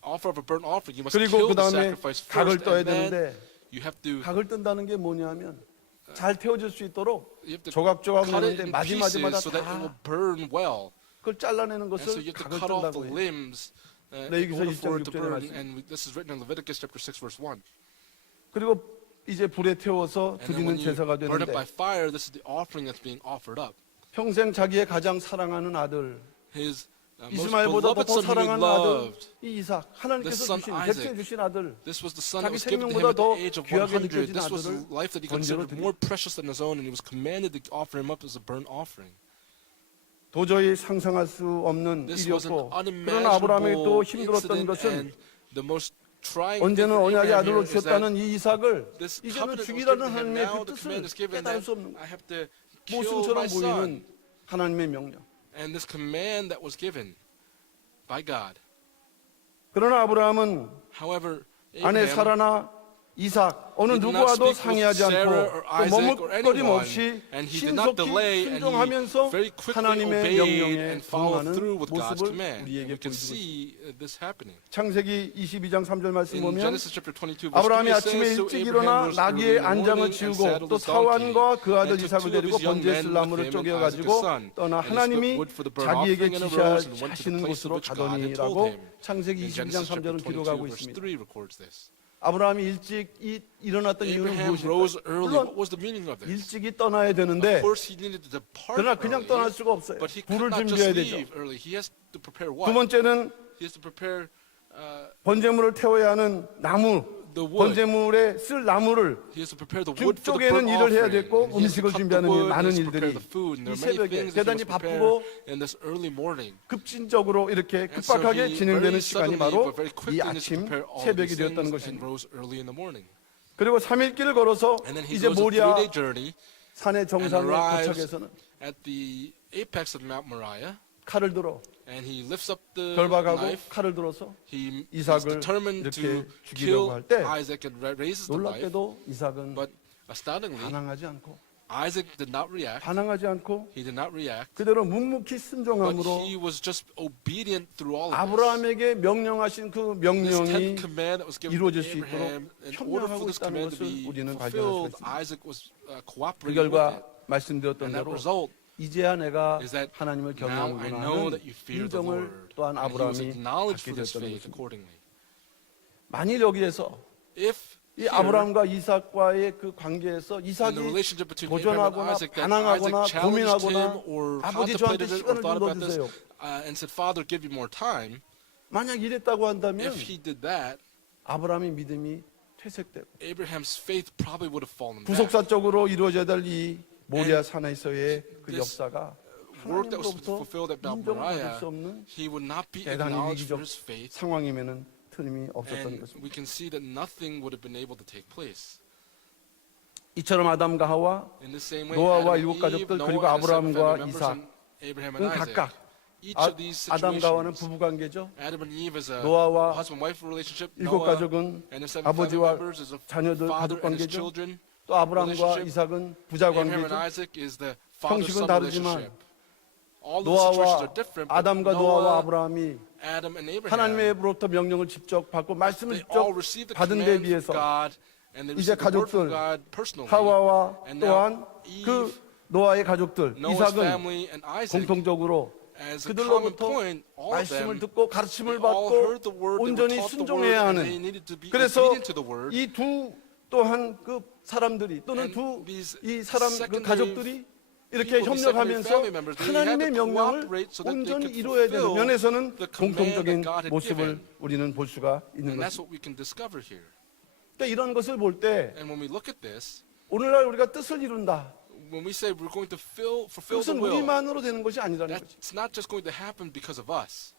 offer up a burnt offering, you must 그리고 kill 그 the 다음에 sacrifice 각을 first, 떠야 and then 되는데 you have to 각을 뜬다는 게 뭐냐면 잘 태워질 수 있도록 you have to 조각조각 cut it 내는데 in 마지막마다 pieces so that it will 다 burn well. 그걸 잘라내는 And so 것을 you have to 각을 cut off 뜬다고 the 해요. limbs in 레위기서 order for it to 1장 6절에 burn. 말씀. And this is written in Leviticus chapter 6 verse 1. 그리고 이제 불에 태워서 And then 드리는 when you 제사가 burn it by 되는데 fire, this is the offering that's being offered up. 평생 자기의 가장 사랑하는 아들 His most 이스마엘보다 beloved 더 son whom he 사랑하는 아들 loved. 이 이삭, 하나님께서 The son 주신 Isaac. 백세 주신 아들, This was the son that 자기 was given to him 생명보다 at the 더 age of 귀하게 100. 느껴진 This was the 아들을 life that he 번제로 considered 드리고 more precious than his own, and he was commanded to offer him up as a burnt offering. 도저히 상상할 수 없는 This was an 일이었고, 그러나 아브라함에게 또 unimaginable 힘들었던 incident, 것은 and the most trying thing 언제는 for 언약의 Abraham 아들로 here is that 주셨다는 이 이삭을 this 이제는 covenant was 죽이라는 given to him. 하나님의 Now 그 the command 뜻을 is given 깨달을 that 수 없는 I have to kill 모순처럼 my son. 보이는 하나님의 명령. And this command that was given by God. 그러나 아브라함은 However, 아내 Abraham 사라나 이삭 어느 He did not 누구와도 speak with 상의하지 Sarah 않고 or 또 Isaac or 머뭇거림 anyone, 없이 and he did not 신속히 delay, and he 순종하면서 very quickly 하나님의 obeyed 명령에 and followed 순종하는 through with God's 모습을 command. 우리에게 We can 보여주고 있습니다. see this happening. 창세기 22장 3절 말씀 In 보면 Genesis chapter 22, verse 3, 아브라함이 it 아침에 says, "So 일찍 Abraham 일어나 rose early 나귀의 in the 안장을 morning and 지우고 saddled 또 his 사완과 donkey, 그 아들 and took 이삭을 two of 데리고 his young 번제에 men 쓸 with 나무를 him and 쪼개 Isaac 가지고 his son, 떠나 and he 하나님이 split wood for the burnt 자기에게 offering, and arose and went to the 지시하시는 place of 곳으로 which God had told 가더니라고 him." 창세기 In 22장 Genesis chapter 3절은 22, 기록하고 verse 있습니다. 3 records this. 아브라함이 일찍 일어났던 이유는 Abraham rose 무엇일까요? early. 물론 What was the meaning of this? 일찍이 떠나야 되는데 Of course, he needed to depart 그러나 그냥 early, 떠날 수가 없어요. but he 불을 could not 준비해야 just 되죠. leave early. He has to prepare 두 what? 번째는 He has to prepare 번제물을 태워야 하는 나무, the wood. 번제물에 쓸 나무를 He has to prepare the wood for the 북쪽에는 burnt 일을 해야 offering. 됐고 And he has to 음식을 cut the 준비하는 일, wood, 많은 he has to prepare 일들이 the food, and there 이 are many 새벽에 things that he 대단히 must prepare 바쁘고 in this early morning. 급진적으로 이렇게 And so 급박하게 he 진행되는 very 시간이 suddenly, 바로 but very 이 quickly needs to 아침 prepare all of 새벽이 these 되었다는 things and 것입니다. rose early in the morning. 그리고 3일길을 걸어서 And then he 이제 goes a 모리아 3-day journey 산의 and 정상에 arrives 도착해서는 at the apex of Mount Moriah, 칼을 들어 and he lifts up the 결박하고 knife. 칼을 들어서 He is 이삭을 determined 이렇게 to 죽이려고 kill 할 때 Isaac and raises the wife. 놀랍게도 이삭은 But astoundingly, 반항하지 않고 Isaac did not react. 반항하지 않고 He did not react. 그대로 묵묵히 But 순종함으로 he was just obedient through all of this. 아브라함에게 명령하신 그 This 명령이 10th command that was given to 이루어질 수 있도록 Abraham, in order 협력하고 for this 있다는 command to 것을 be 우리는 발견할 fulfilled, 수 있습니다. Isaac was 그 cooperating with 결과 it. 말씀드렸던 And that 대로 result 이제야 내가 is that 하나님을 now I 경외하는구나 know 하는 that you fear the 인정을 Lord. 또한 And he was 아브라함이 acknowledged 갖게 for this 되었다는 faith 것입니다. accordingly. 만일 여기에서 If 이 here, 아브라함과 이삭과의 그 관계에서 in the 이삭이 relationship between Abraham and 도전하거나 Isaac, that 반항하거나 Isaac challenged 고민하거나 him or 아버지 저한테 contemplated it or 시간을 좀 thought about this 넣어주세요. and said, Father, give me more time. 만약 이랬다고 한다면 If he did that, 아브라함의 믿음이 퇴색되고 Abraham's faith probably would have fallen back. 구속사적으로 이루어져야 될 이 모리아 산에서의 그 this 역사가 Work that was 하나님으로부터 fulfilled at Mount 인정받을 Moriah, 수 없는 he would not be 대단히 acknowledged for 위기적 his faith. 상황이면은 틀림이 없었던 And 것입니다. we can see that nothing would have been able to take place. 이처럼 아담과 하와 In the same way, 노아와 Adam 일곱 and 가족들 Eve, 그리고 Noah and his seven 아브라함과 family members, 이삭 and Abraham 그 and Isaac. 각각 Each of these 아담과와는 situations, 부부관계죠. Adam and Eve is a 노아와 husband-wife relationship. 일곱 Noah 가족은 and his seven family 아버지와 members is a 자녀들 father and his 가족관계죠. children. 또 아브라함과 relationship. 이삭은 부자 Abraham and 관계죠. Isaac is the 형식은 father-son 다르지만 relationship. All the situations are 노아와 different, but 아담과 노아와 Noah, 아브라함이 Adam and Abraham, 하나님의로부터 명령을 직접 받고 말씀을 they all 직접 received the 받은 데 command from 비해서 God, and they 이제 received the word from 가족들 God personally. 하와와 And 또한 now Eve, 그 노아의 가족들 Noah's 이삭은 family, and Isaac, 공통적으로 as a common 그들로부터 point, all of 말씀을 them, 듣고 가르침을 they all heard 받고 the word, they were 온전히 taught the word, 순종해야 and 하는 they needed to be 그래서 obedient to the word. 이 두 또한 그 사람들이 또는 And 두 these 이 사람 그 secondary 가족들이 이렇게 people, these 협력하면서 secondary family members, they had 하나님의 to 명령을 cooperate so that they 온전히 could 이루어야 되는 fulfill 면에서는 the command 공통적인 that God had 모습을 given. 우리는 볼 수가 있는 And that's 것입니다. what we can discover here. 그러니까 이런 것을 볼 때 And when we look at this, 오늘날 우리가 뜻을 이룬다. when we say we're going to fulfill the 그것은 will, 우리만으로 되는 것이 아니라는 거죠. that's not just going to happen because of us.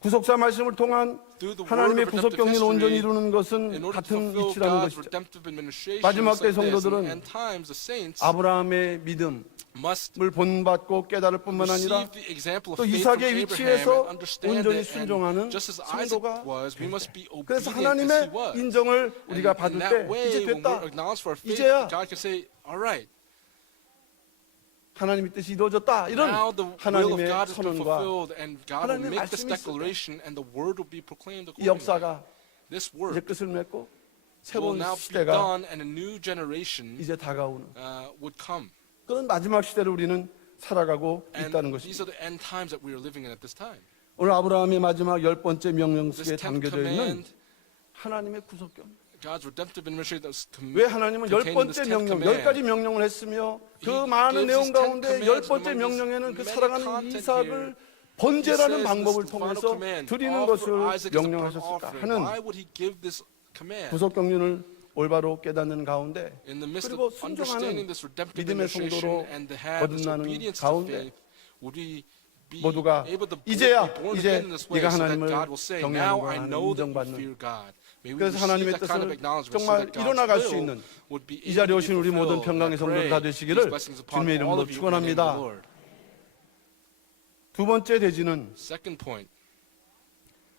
구속사 말씀을 통한 Through the word 하나님의 of 구속 redemptive 경륜을 온전히 history, 이루는 것은 in order to 같은 fulfill 이치라는 God's 것이죠. redemptive administration, 마지막 just like 때 this, 성도들은 and times the saints 아브라함의 믿음을 must 본받고 깨달을 뿐만 아니라 receive the example of 또 faith from 이삭의 Abraham 위치에서 and understand 온전히 it. 순종하는 And just as Isaac 성도가 was, we 될 must 때. be 그래서 obedient as 하나님의 he was. 인정을 우리가 And 받을 in 때 that way, 이제 when 됐다. we're acknowledged for our faith, 이제야 God can say, all right, 하나님의 뜻이 이루어졌다. 이런 now the will of 하나님의 God has been 선언과 fulfilled, and God will 하나님의 make this 말씀이 있을 때 declaration, and the word will be proclaimed 이 accordingly. 역사가 This 이제 word 끝을 맺고 will 새로운 now be 시대가 done, and a new generation 이제 다가오는 would come. 그런 마지막 시대를 우리는 살아가고 And 있다는 these 것입니다. are the end times that we are living in at this time. 오늘 아브라함의 마지막 10번째 명령 This 속에 10th 담겨져 있는 command, 하나님의 구속경. God's redemptive administration that was 왜 하나님은 열 contained in this 번째 10th 명령, command. 10가지 명령을 했으며 그 He 많은 gives 내용 his 10 가운데 열 commands, 번째 among his 명령에는 그 many 사랑하는 content 이삭을 here, 번제라는 He says 방법을 this final 통해서 command, 드리는 offer 것을 Isaac as a burnt 명령하셨을까 offering. 하는 Why would he give this command? 구속 경륜을 올바로 깨닫는 가운데 In the midst 그리고 of understanding 순종하는 this redemptive 믿음의 demonstration 성도로 and to have this 거듭나는 obedience to 가운데 faith, would we be 모두가 able to 이제야 be born 이제 again in this way 네가 so that 하나님을 God will say, 경외하는 now 걸 I 하는 know that you 인정받는 fear God. May we 그래서 receive 하나님의 that kind of 뜻을 acknowledgement so 정말 that God's 이뤄나갈 수 will 있는 would be 이 able 자리에 to be 오신 우리 모든 fulfilled. 평강의 I 성도들 pray 다 these 되시기를 blessings upon 주님의 all 이름으로 of you in the name of the 축원합니다. Lord. 두 번째 대지는 Second point,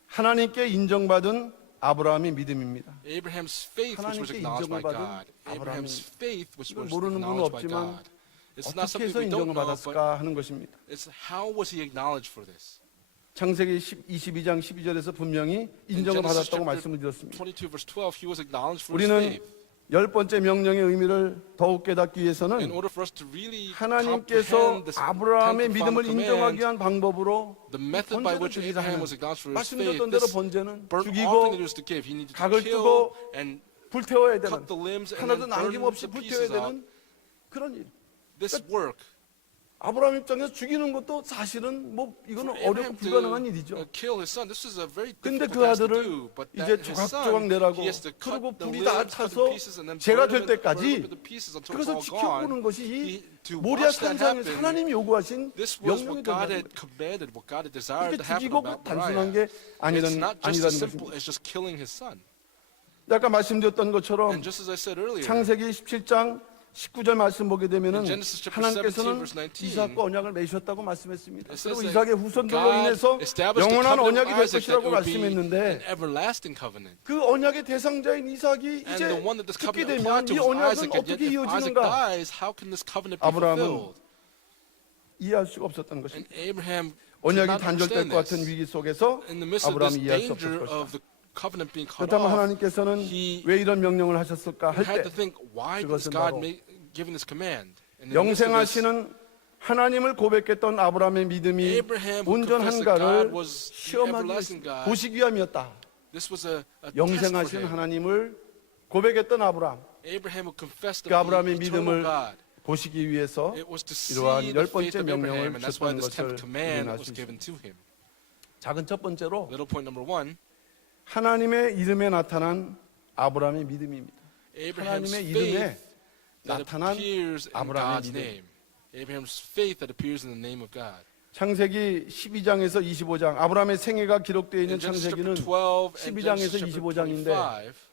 하나님께 인정받은 아브라함의 믿음입니다. Abraham's faith which was 하나님께 acknowledged by 인정을 받은 God. Abraham's faith which 이걸 was 모르는 분은 acknowledged by 없지만 God. It's not 어떻게 something 해서 we 인정을 don't know, but 받았을까 하는 것입니다. it's how was he acknowledged for this? 창세기 22장 12절에서 분명히 In 인정을 Genesis 받았다고 chapter 말씀을 드렸습니다. 22 verse 12, he was acknowledged for his 우리는 faith. 열 번째 명령의 의미를 더욱 깨닫기 In 위해서는 order for us to really 하나님께서 comprehend this 아브라함의 10th 믿음을 final 인정하기 command, 위한 방법으로 the method by 번제를 which 드리라 Abraham 하는 was acknowledged for his 말씀드렸던 faith, 대로 this 번제는 burnt offering that he 죽이고 was to give, he needed to 각을 kill 뜨고 and 불태워야 되는 cut the limbs and 하나도 then burn 남김없이 the 불태워야 pieces out. 되는 그런 일. This work, 아브라함 입장에서 죽이는 것도 사실은 뭐 이거는 for 어렵고 Abraham 불가능한 to 일이죠. kill his son, this is a very 근데 difficult 그 task to 아들을 do. But 이제 that his 조각조각 son, 내라고 he has to cut 그리고 the 불이 다 limbs, cut the 차서 pieces, and then 죄가 burn 될 it, 때까지 burn it to pieces until it's 그것을 all 지켜보는 gone. 것이 이 To 모리아 watch that 산상에서 happen, 하나님이 요구하신 this was 명령이 what God 된다는 had 거예요. commanded, what God had desired 이게 to happen 죽이고 about 단순한 Moriah. 게 아니라는 It's not just as simple 것입니다. as just killing his son. 아까 말씀드렸던 것처럼 And just as I said earlier, 창세기 17장 19절 말씀 보게 되면은 In Genesis chapter 하나님께서는 17, verse 19, 이삭과 언약을 맺으셨다고 말씀했습니다. it says 그리고 that 이삭의 후손들로 God 인해서 established the 영원한 covenant 언약이 of 될 Isaac that 것이라고 it would be 말씀했는데 an everlasting covenant. 그 언약의 대상자인 이삭이 And 이제 the one that this 죽게 covenant 되면 applied 이 to was 언약은 Isaac, and yet 어떻게 if Isaac 이어지는가 dies, how can this covenant be 아브라함은 fulfilled? 이해할 수가 없었던 And 것입니다. Abraham could 언약이 not 단절될 understand 것 같은 this. 위기 속에서 In the midst of 아브라함이 this 이해할 수 danger 없을 of 것이다. the covenant being cut 그렇다면 off, 하나님께서는 he 왜 이런 명령을 하셨을까 had 할 to 때 think, why was 그것은 God 바로 giving this command? And in the midst of this, 영생하시는 하나님을 고백했던 아브라함의 믿음이 Abraham who confessed that 온전한가를 God was the 시험하기 everlasting 위해서 God. 보시기 위함이었다. This was a test for 영생하신 him. 하나님을 고백했던 아브라함, Abraham who confessed 그 of 아브라함의 the eternal 믿음을 God. 보시기 위해서 It was to see 이러한 the 열 faith 번째 of Abraham, 명령을 and that's why 주셨다는 this 10th 것을 command 우리는 알 was 수 given 있습니다. to him. 작은 첫 번째로 Little point number one, 하나님의 이름에 나타난 아브라함의 믿음입니다. Abraham's 하나님의 faith 이름에 that 나타난 appears in 아브라함의 God's 믿음. name. Abraham's faith that appears in the name of God. 창세기 12장에서 25장 아브라함의 생애가 기록되어 있는 In Genesis chapter 창세기는 12 and 12장에서 Genesis chapter 25장인데 25,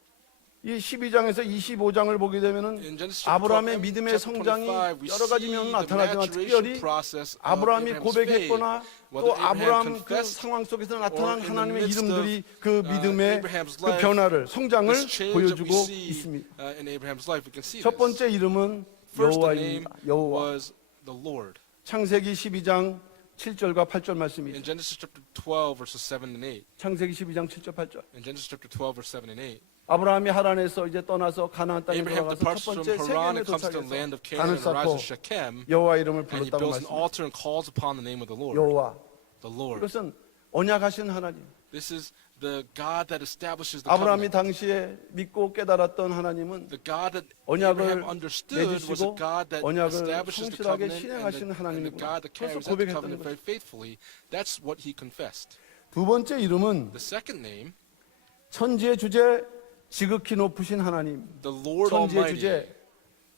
이 12장에서 25장을 보게 되면은 in Genesis chapter 아브라함의 12 and 믿음의 chapter 성장이 25, we 여러 가지 see 면으로 the 나타나지만 maturation 특별히 process of 아브라함이 Abraham's faith. 고백했거나 Whether 또 Abraham 아브라함 그 confessed 상황 속에서 or 나타난 in the 하나님의 midst 이름들이 of, 그 믿음의 Abraham's 그 life, 변화를 성장을 this change that we 보여주고 see 있습니다. in Abraham's life, we can see 첫 this. 번째 이름은 First, the name 여호와입니다. 여호와. was the Lord. 창세기 12장 7절과 8절 말씀이죠. In Genesis chapter 12, verses 7 and 8. 창세기 12장 7절 8절. In Genesis chapter 12, verse 7 and 8. 아브라함이 하란에서 이제 떠나서 가나안 땅에 Abraham 들어가서 departs 첫 from 번째 Haran 세겜에 and comes to the 도착해서 land of Canaan 단을 and arrives 쌓고 in Shechem, 여호와 이름을 and he 불렀다고 builds an 말씀합니다. altar and calls upon the name of the Lord, 여호와. the Lord. 이것은 언약하신 하나님. This is the God that establishes the 아브라함이 covenant. 당시에 믿고 깨달았던 하나님은 The God that 언약을 Abraham understood was a 맺으시고 God that 언약을 establishes the 성실하게 covenant 실행하시는 and the 하나님이구나. God that 그것을 carries out the 고백했다는 covenant very 거죠. faithfully. That's what he confessed. 두 번째 이름은 The second name, 천지의 주제 지극히 높으신 하나님. the Lord 천지의 Almighty. 주제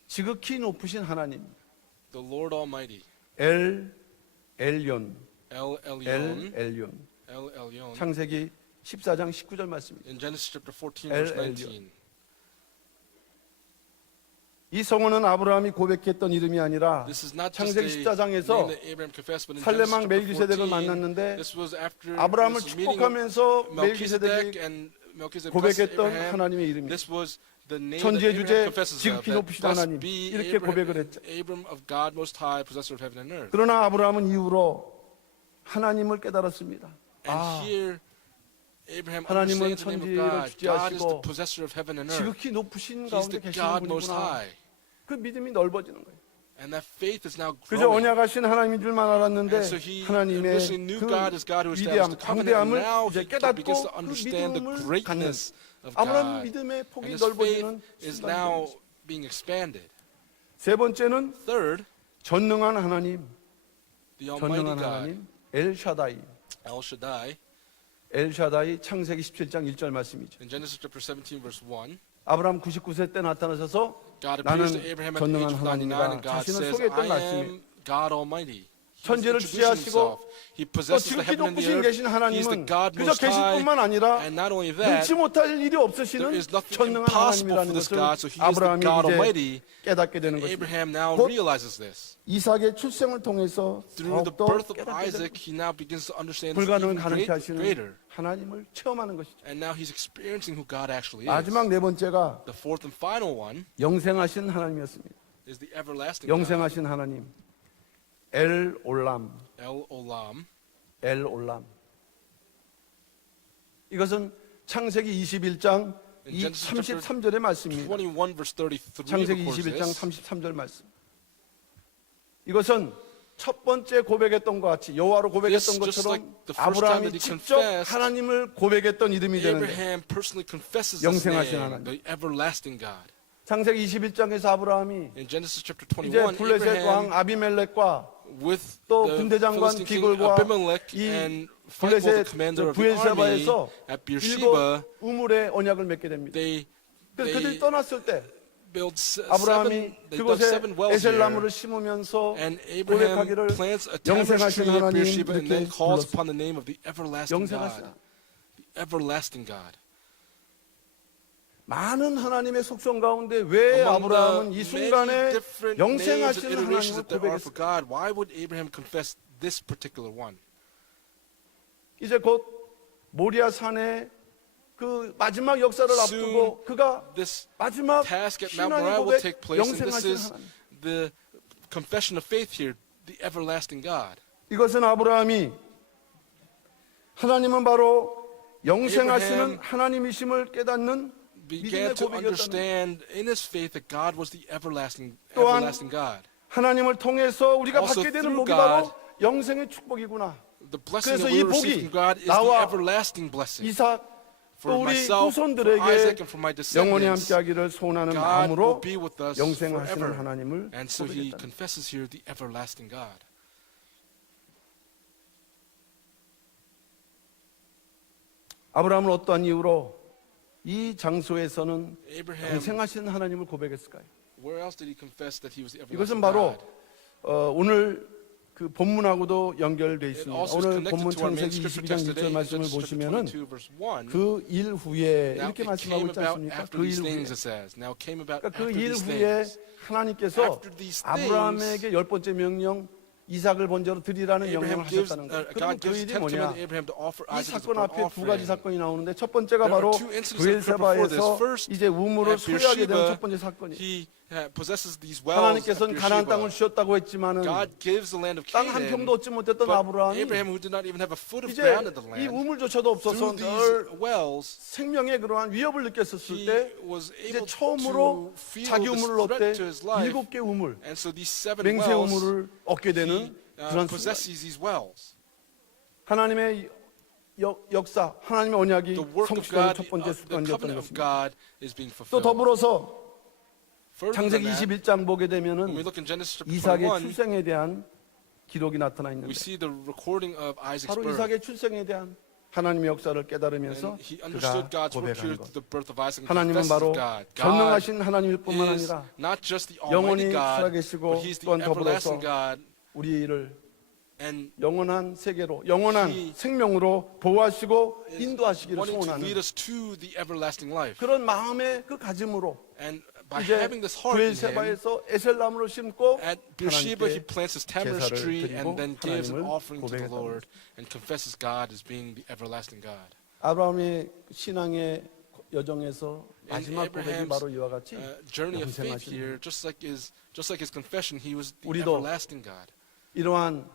지극히 높으신 하나님. The Lord Almighty. 엘yon. El Elyon. 엘yon. El Elyon. 창세기 14장 19절 말씀입니다. In Genesis chapter 14, verse El 19. 이 성어는 아브라함이 고백했던 이름이 아니라 This is not just 창세기 a 14장에서 name that Abraham confessed, but in 살레망 Genesis chapter 멜기세덱을 14, 만났는데 this was after 아브라함을 this meeting of 축복하면서 Melchizedek 멜기세덱이 and Melchizedek blessed 고백했던 Abraham. 하나님의 이름입니다. This was the name that 천지의 Abraham 주제 confesses of, 지극히 that 높으신 blessed 하나님 be 이렇게 Abraham, 고백을 했죠. Abram of God Most High, possessor of heaven and earth. 그러나 아브라함은 이후로 하나님을 깨달았습니다. And 아, here Abraham 하나님은 understands the name of 천지를 God. God is 주재하시고 the possessor of heaven and earth. 지극히 높으신 He's 가운데 the 계시는 God Most 분이구나. High. 그 믿음이 넓어지는 거예요. And that faith is now 그저 growing. 언약하신 하나님인 줄만 알았는데 And so he 하나님의 initially knew 그 God as God who 위대함, established the covenant, and 강대함을 now 이제 he 깨닫고 begins to 그 understand the 믿음을 갖는 greatness of 아브라함 God. 믿음의 And 폭이 his faith 넓어지는 is 순간이 now 됩니다. being expanded. 세 번째는 Third, 전능한 하나님, the Almighty 전능한 God. 하나님, 엘샤다이. El Shaddai, 엘샤다이 창세기 17장 1절 말씀이죠. in Genesis chapter 17, verse 1, 아브라함 99세 때 나타나셔서 God 나는 appears to Abraham at the age 전능한 of 99, 하나님이다. and God 자신을 says, 소개했던 I 말씀이에요. am God Almighty. He's 천지를 introducing 지으시고 himself. He 또 possesses the 지극히 heaven and the 높으신 earth. 계신 He's the 하나님은 God 그저 most 계실 high. 뿐만 아니라 And not only that, 능치 못할 일이 there 없으시는 is nothing 전능한 impossible for 하나님이라는 this 것을 God. So he is the 아브라함이 God 이제 Almighty. 깨닫게 되는 것입니다. Abraham now 곧 realizes this. 이삭의 출생을 통해서 Through the 더욱더 birth of 깨닫게 되는 Isaac, 것입니다. he now begins to understand this 불가능을 even 가능케 하시는 greater. 하나님을 체험하는 것이죠. And now he's experiencing who God actually is. 마지막 네 번째가 The fourth and final one 영생하신 하나님이었습니다. is the everlasting God. 영생하신 하나님, 엘 올람, El Olam. 엘 올람. 이것은 창세기 21장 In Genesis chapter 33절의 말씀입니다. 21 verse 33 창세기 records 21장 this. 33절 말씀. 이것은 첫 번째 고백했던 것 같이 여호와로 고백했던 This, just 것처럼 like the first time 아브라함이 that he 직접 confessed, 하나님을 고백했던 이름이 되는데 Abraham personally confesses his 영생하신 name, 하나님. the everlasting God. 창세기 21장에서 아브라함이 In Genesis chapter 이제 21, 블레셋 Abraham 왕 아비멜렉과 with 또 the 군대장관 Philistine king 비골과 Abimelech 이 and Phicol, the 블레셋 commander of the army 부엘세바에서 at 일곱 Beersheba, 우물의 언약을 맺게 됩니다. they 그래서 그들이 떠났을 때 build 아브라함이 they dug 그곳에 7 wells here, 에셀나무를 심으면서 and Abraham 고백하기를 plants a tamarisk 영생하신 tree at 하나님 Beersheba and then 이렇게 calls 불렀어요. upon the name of the everlasting 영생하신 God, the everlasting God. 많은 하나님의 속성 가운데 왜 Among 아브라함은 the 이 many 순간에 different names and 영생하신 iterations 하나님을 that there are for 고백했을까? God, why would Abraham confess this particular one? 이제 곧 모리아 산에 그 마지막 역사를 Soon 앞두고 그가 this 마지막 task at Mount 신앙의 Moriah will 고백 take place, and this 영생하신 is 하나님. the confession of faith here, the everlasting God. 이것은 아브라함이 하나님은 바로 영생하시는 Abraham 하나님이심을 깨닫는 Began 믿음의 to 고백이었다는 understand in his faith that God was the everlasting 또한 God. 하나님을 통해서 우리가 Also 받게 되는 through 복이 바로 God, 영생의 축복이구나. The blessing 그래서 that we 이 receive 복이 from God is the 나와 everlasting blessing. 이삭 For 또 우리 myself, for 후손들에게 Isaac, and for my 영원히 descendants, 함께하기를 소원하는 God will 마음으로 be with us 영생하시는 forever. 하나님을 And so he 고백했다. confesses here the everlasting God. 아브라함은 어떠한 이유로 이 장소에서는 Abraham, 영생하시는 하나님을 고백했을까요? where else did he confess that he was the 이것은 everlasting 바로 God? 오늘 그 본문하고도 연결되어 It 있습니다. also is 오늘 connected 본문 to our main 창세기 scripture 22장 text 1절 today, 말씀을 Genesis chapter 보시면은 22, verse 1. 그 일 후에 Now 이렇게 it 말씀하고 came 있지 about 않습니까? after 그 these 일 후에. things, it says. Now it came about 그러니까 그 after 일 these 후에 things. 하나님께서 After these things, 아브라함에게 열 번째 명령 이삭을 번제로 드리라는 Abraham 명령을 gives, 하셨다는 거예요. 그럼 God 그 gives 일이 10 뭐냐? commandment to Abraham to offer 이 Isaac as a 사건 burnt 앞에 두 가지 offering. 사건이 나오는데 첫 번째가 There 바로 are two incidents that occur before this. 부엘세바에서 First, 이제 우물을 at 소유하게 되는 Beersheba, 첫 번째 사건이에요. he possesses these wells at 하나님께서는 가나안 땅을 Beersheba. 주셨다고 했지만은 God gives the land of 땅 한 Canaan, 평도 얻지 못했던 but 아브라함이 Abraham, who did not even have a foot of 이제 ground in the 이 land, 우물조차도 없어서 through 늘 these wells, 생명의 그러한 위협을 느꼈었을 he 때 was 이제 able 처음으로 to feel 자기 this 우물을 얻되 threat to his life. 7개 우물, And so these 7 맹세 wells, 우물을 얻게 되는 he 그런 순간. possesses these wells. 하나님의 역사, 하나님의 언약이 The work of 성취되는 God, 첫 번째 the 습관이었던 covenant of 것입니다. God is being 또 fulfilled. 더불어서 Further 창세기 than that, 21장 보게 when we 되면은 look in Genesis chapter 이삭의 21, 출생에 대한 기록이 나타나 we 있는데 see the recording of Isaac's 바로 birth. 이삭의 출생에 대한 하나님의 역사를 깨달으면서 And he 그가 understood God's work here 고백한 것. through the birth of Isaac and 하나님은 confesses 바로 God. God 전능하신 하나님일 뿐만 is 아니라 not just the 영원히 Almighty God, 살아계시고 but He's the 또한 더불어서 everlasting God, 우리를 and 영원한 세계로 영원한 He 생명으로 보호하시고 is 인도하시기를 wanting to 소원하는 lead us to the everlasting life. 그런 마음의 그 가짐으로 And by 이제 having this heart in Him, 부엘세바에서 에셀나무를 심고 at Beersheba He 하나님께 plants His tamarisk 제사를 tree 드리고 and then gives an 하나님을 offering to the 고백했다는 Lord and confesses God as being the everlasting God. 아브라함의 신앙의 여정에서 마지막 고백이 Abraham's, 바로 이와 같이 Journey of faith 영생하신 here, just like his confession, he was the 우리도 everlasting God. 이러한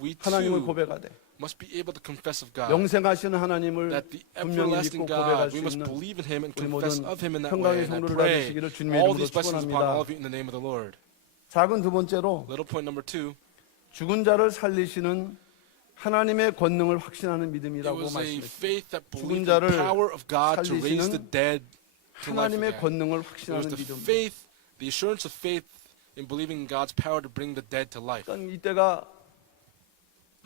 We 하나님을 too 고백하되 must be able to confess of God. 영생하시는 하나님을 That the 분명히 everlasting 믿고 고백할 God, we 수 must 있는 believe in Him and 우리 confess 모든 of Him in that 평강의 way. And I 성도를 pray 받으시기를 주님의 all 이름으로 these blessings upon 축원합니다. all of you in the name of the Lord. 작은 두 번째로 Little point number 2. 죽은 자를 살리시는 하나님의 권능을 확신하는 It 믿음이라고 was a 말씀했습니다. faith that 죽은 believed the 자를 power of God to raise the 살리시는 dead to life 하나님의 again. 권능을 It was 확신하는 the 믿음. faith, the assurance of faith in believing in God's power to bring the dead to life. 그러니까 이때가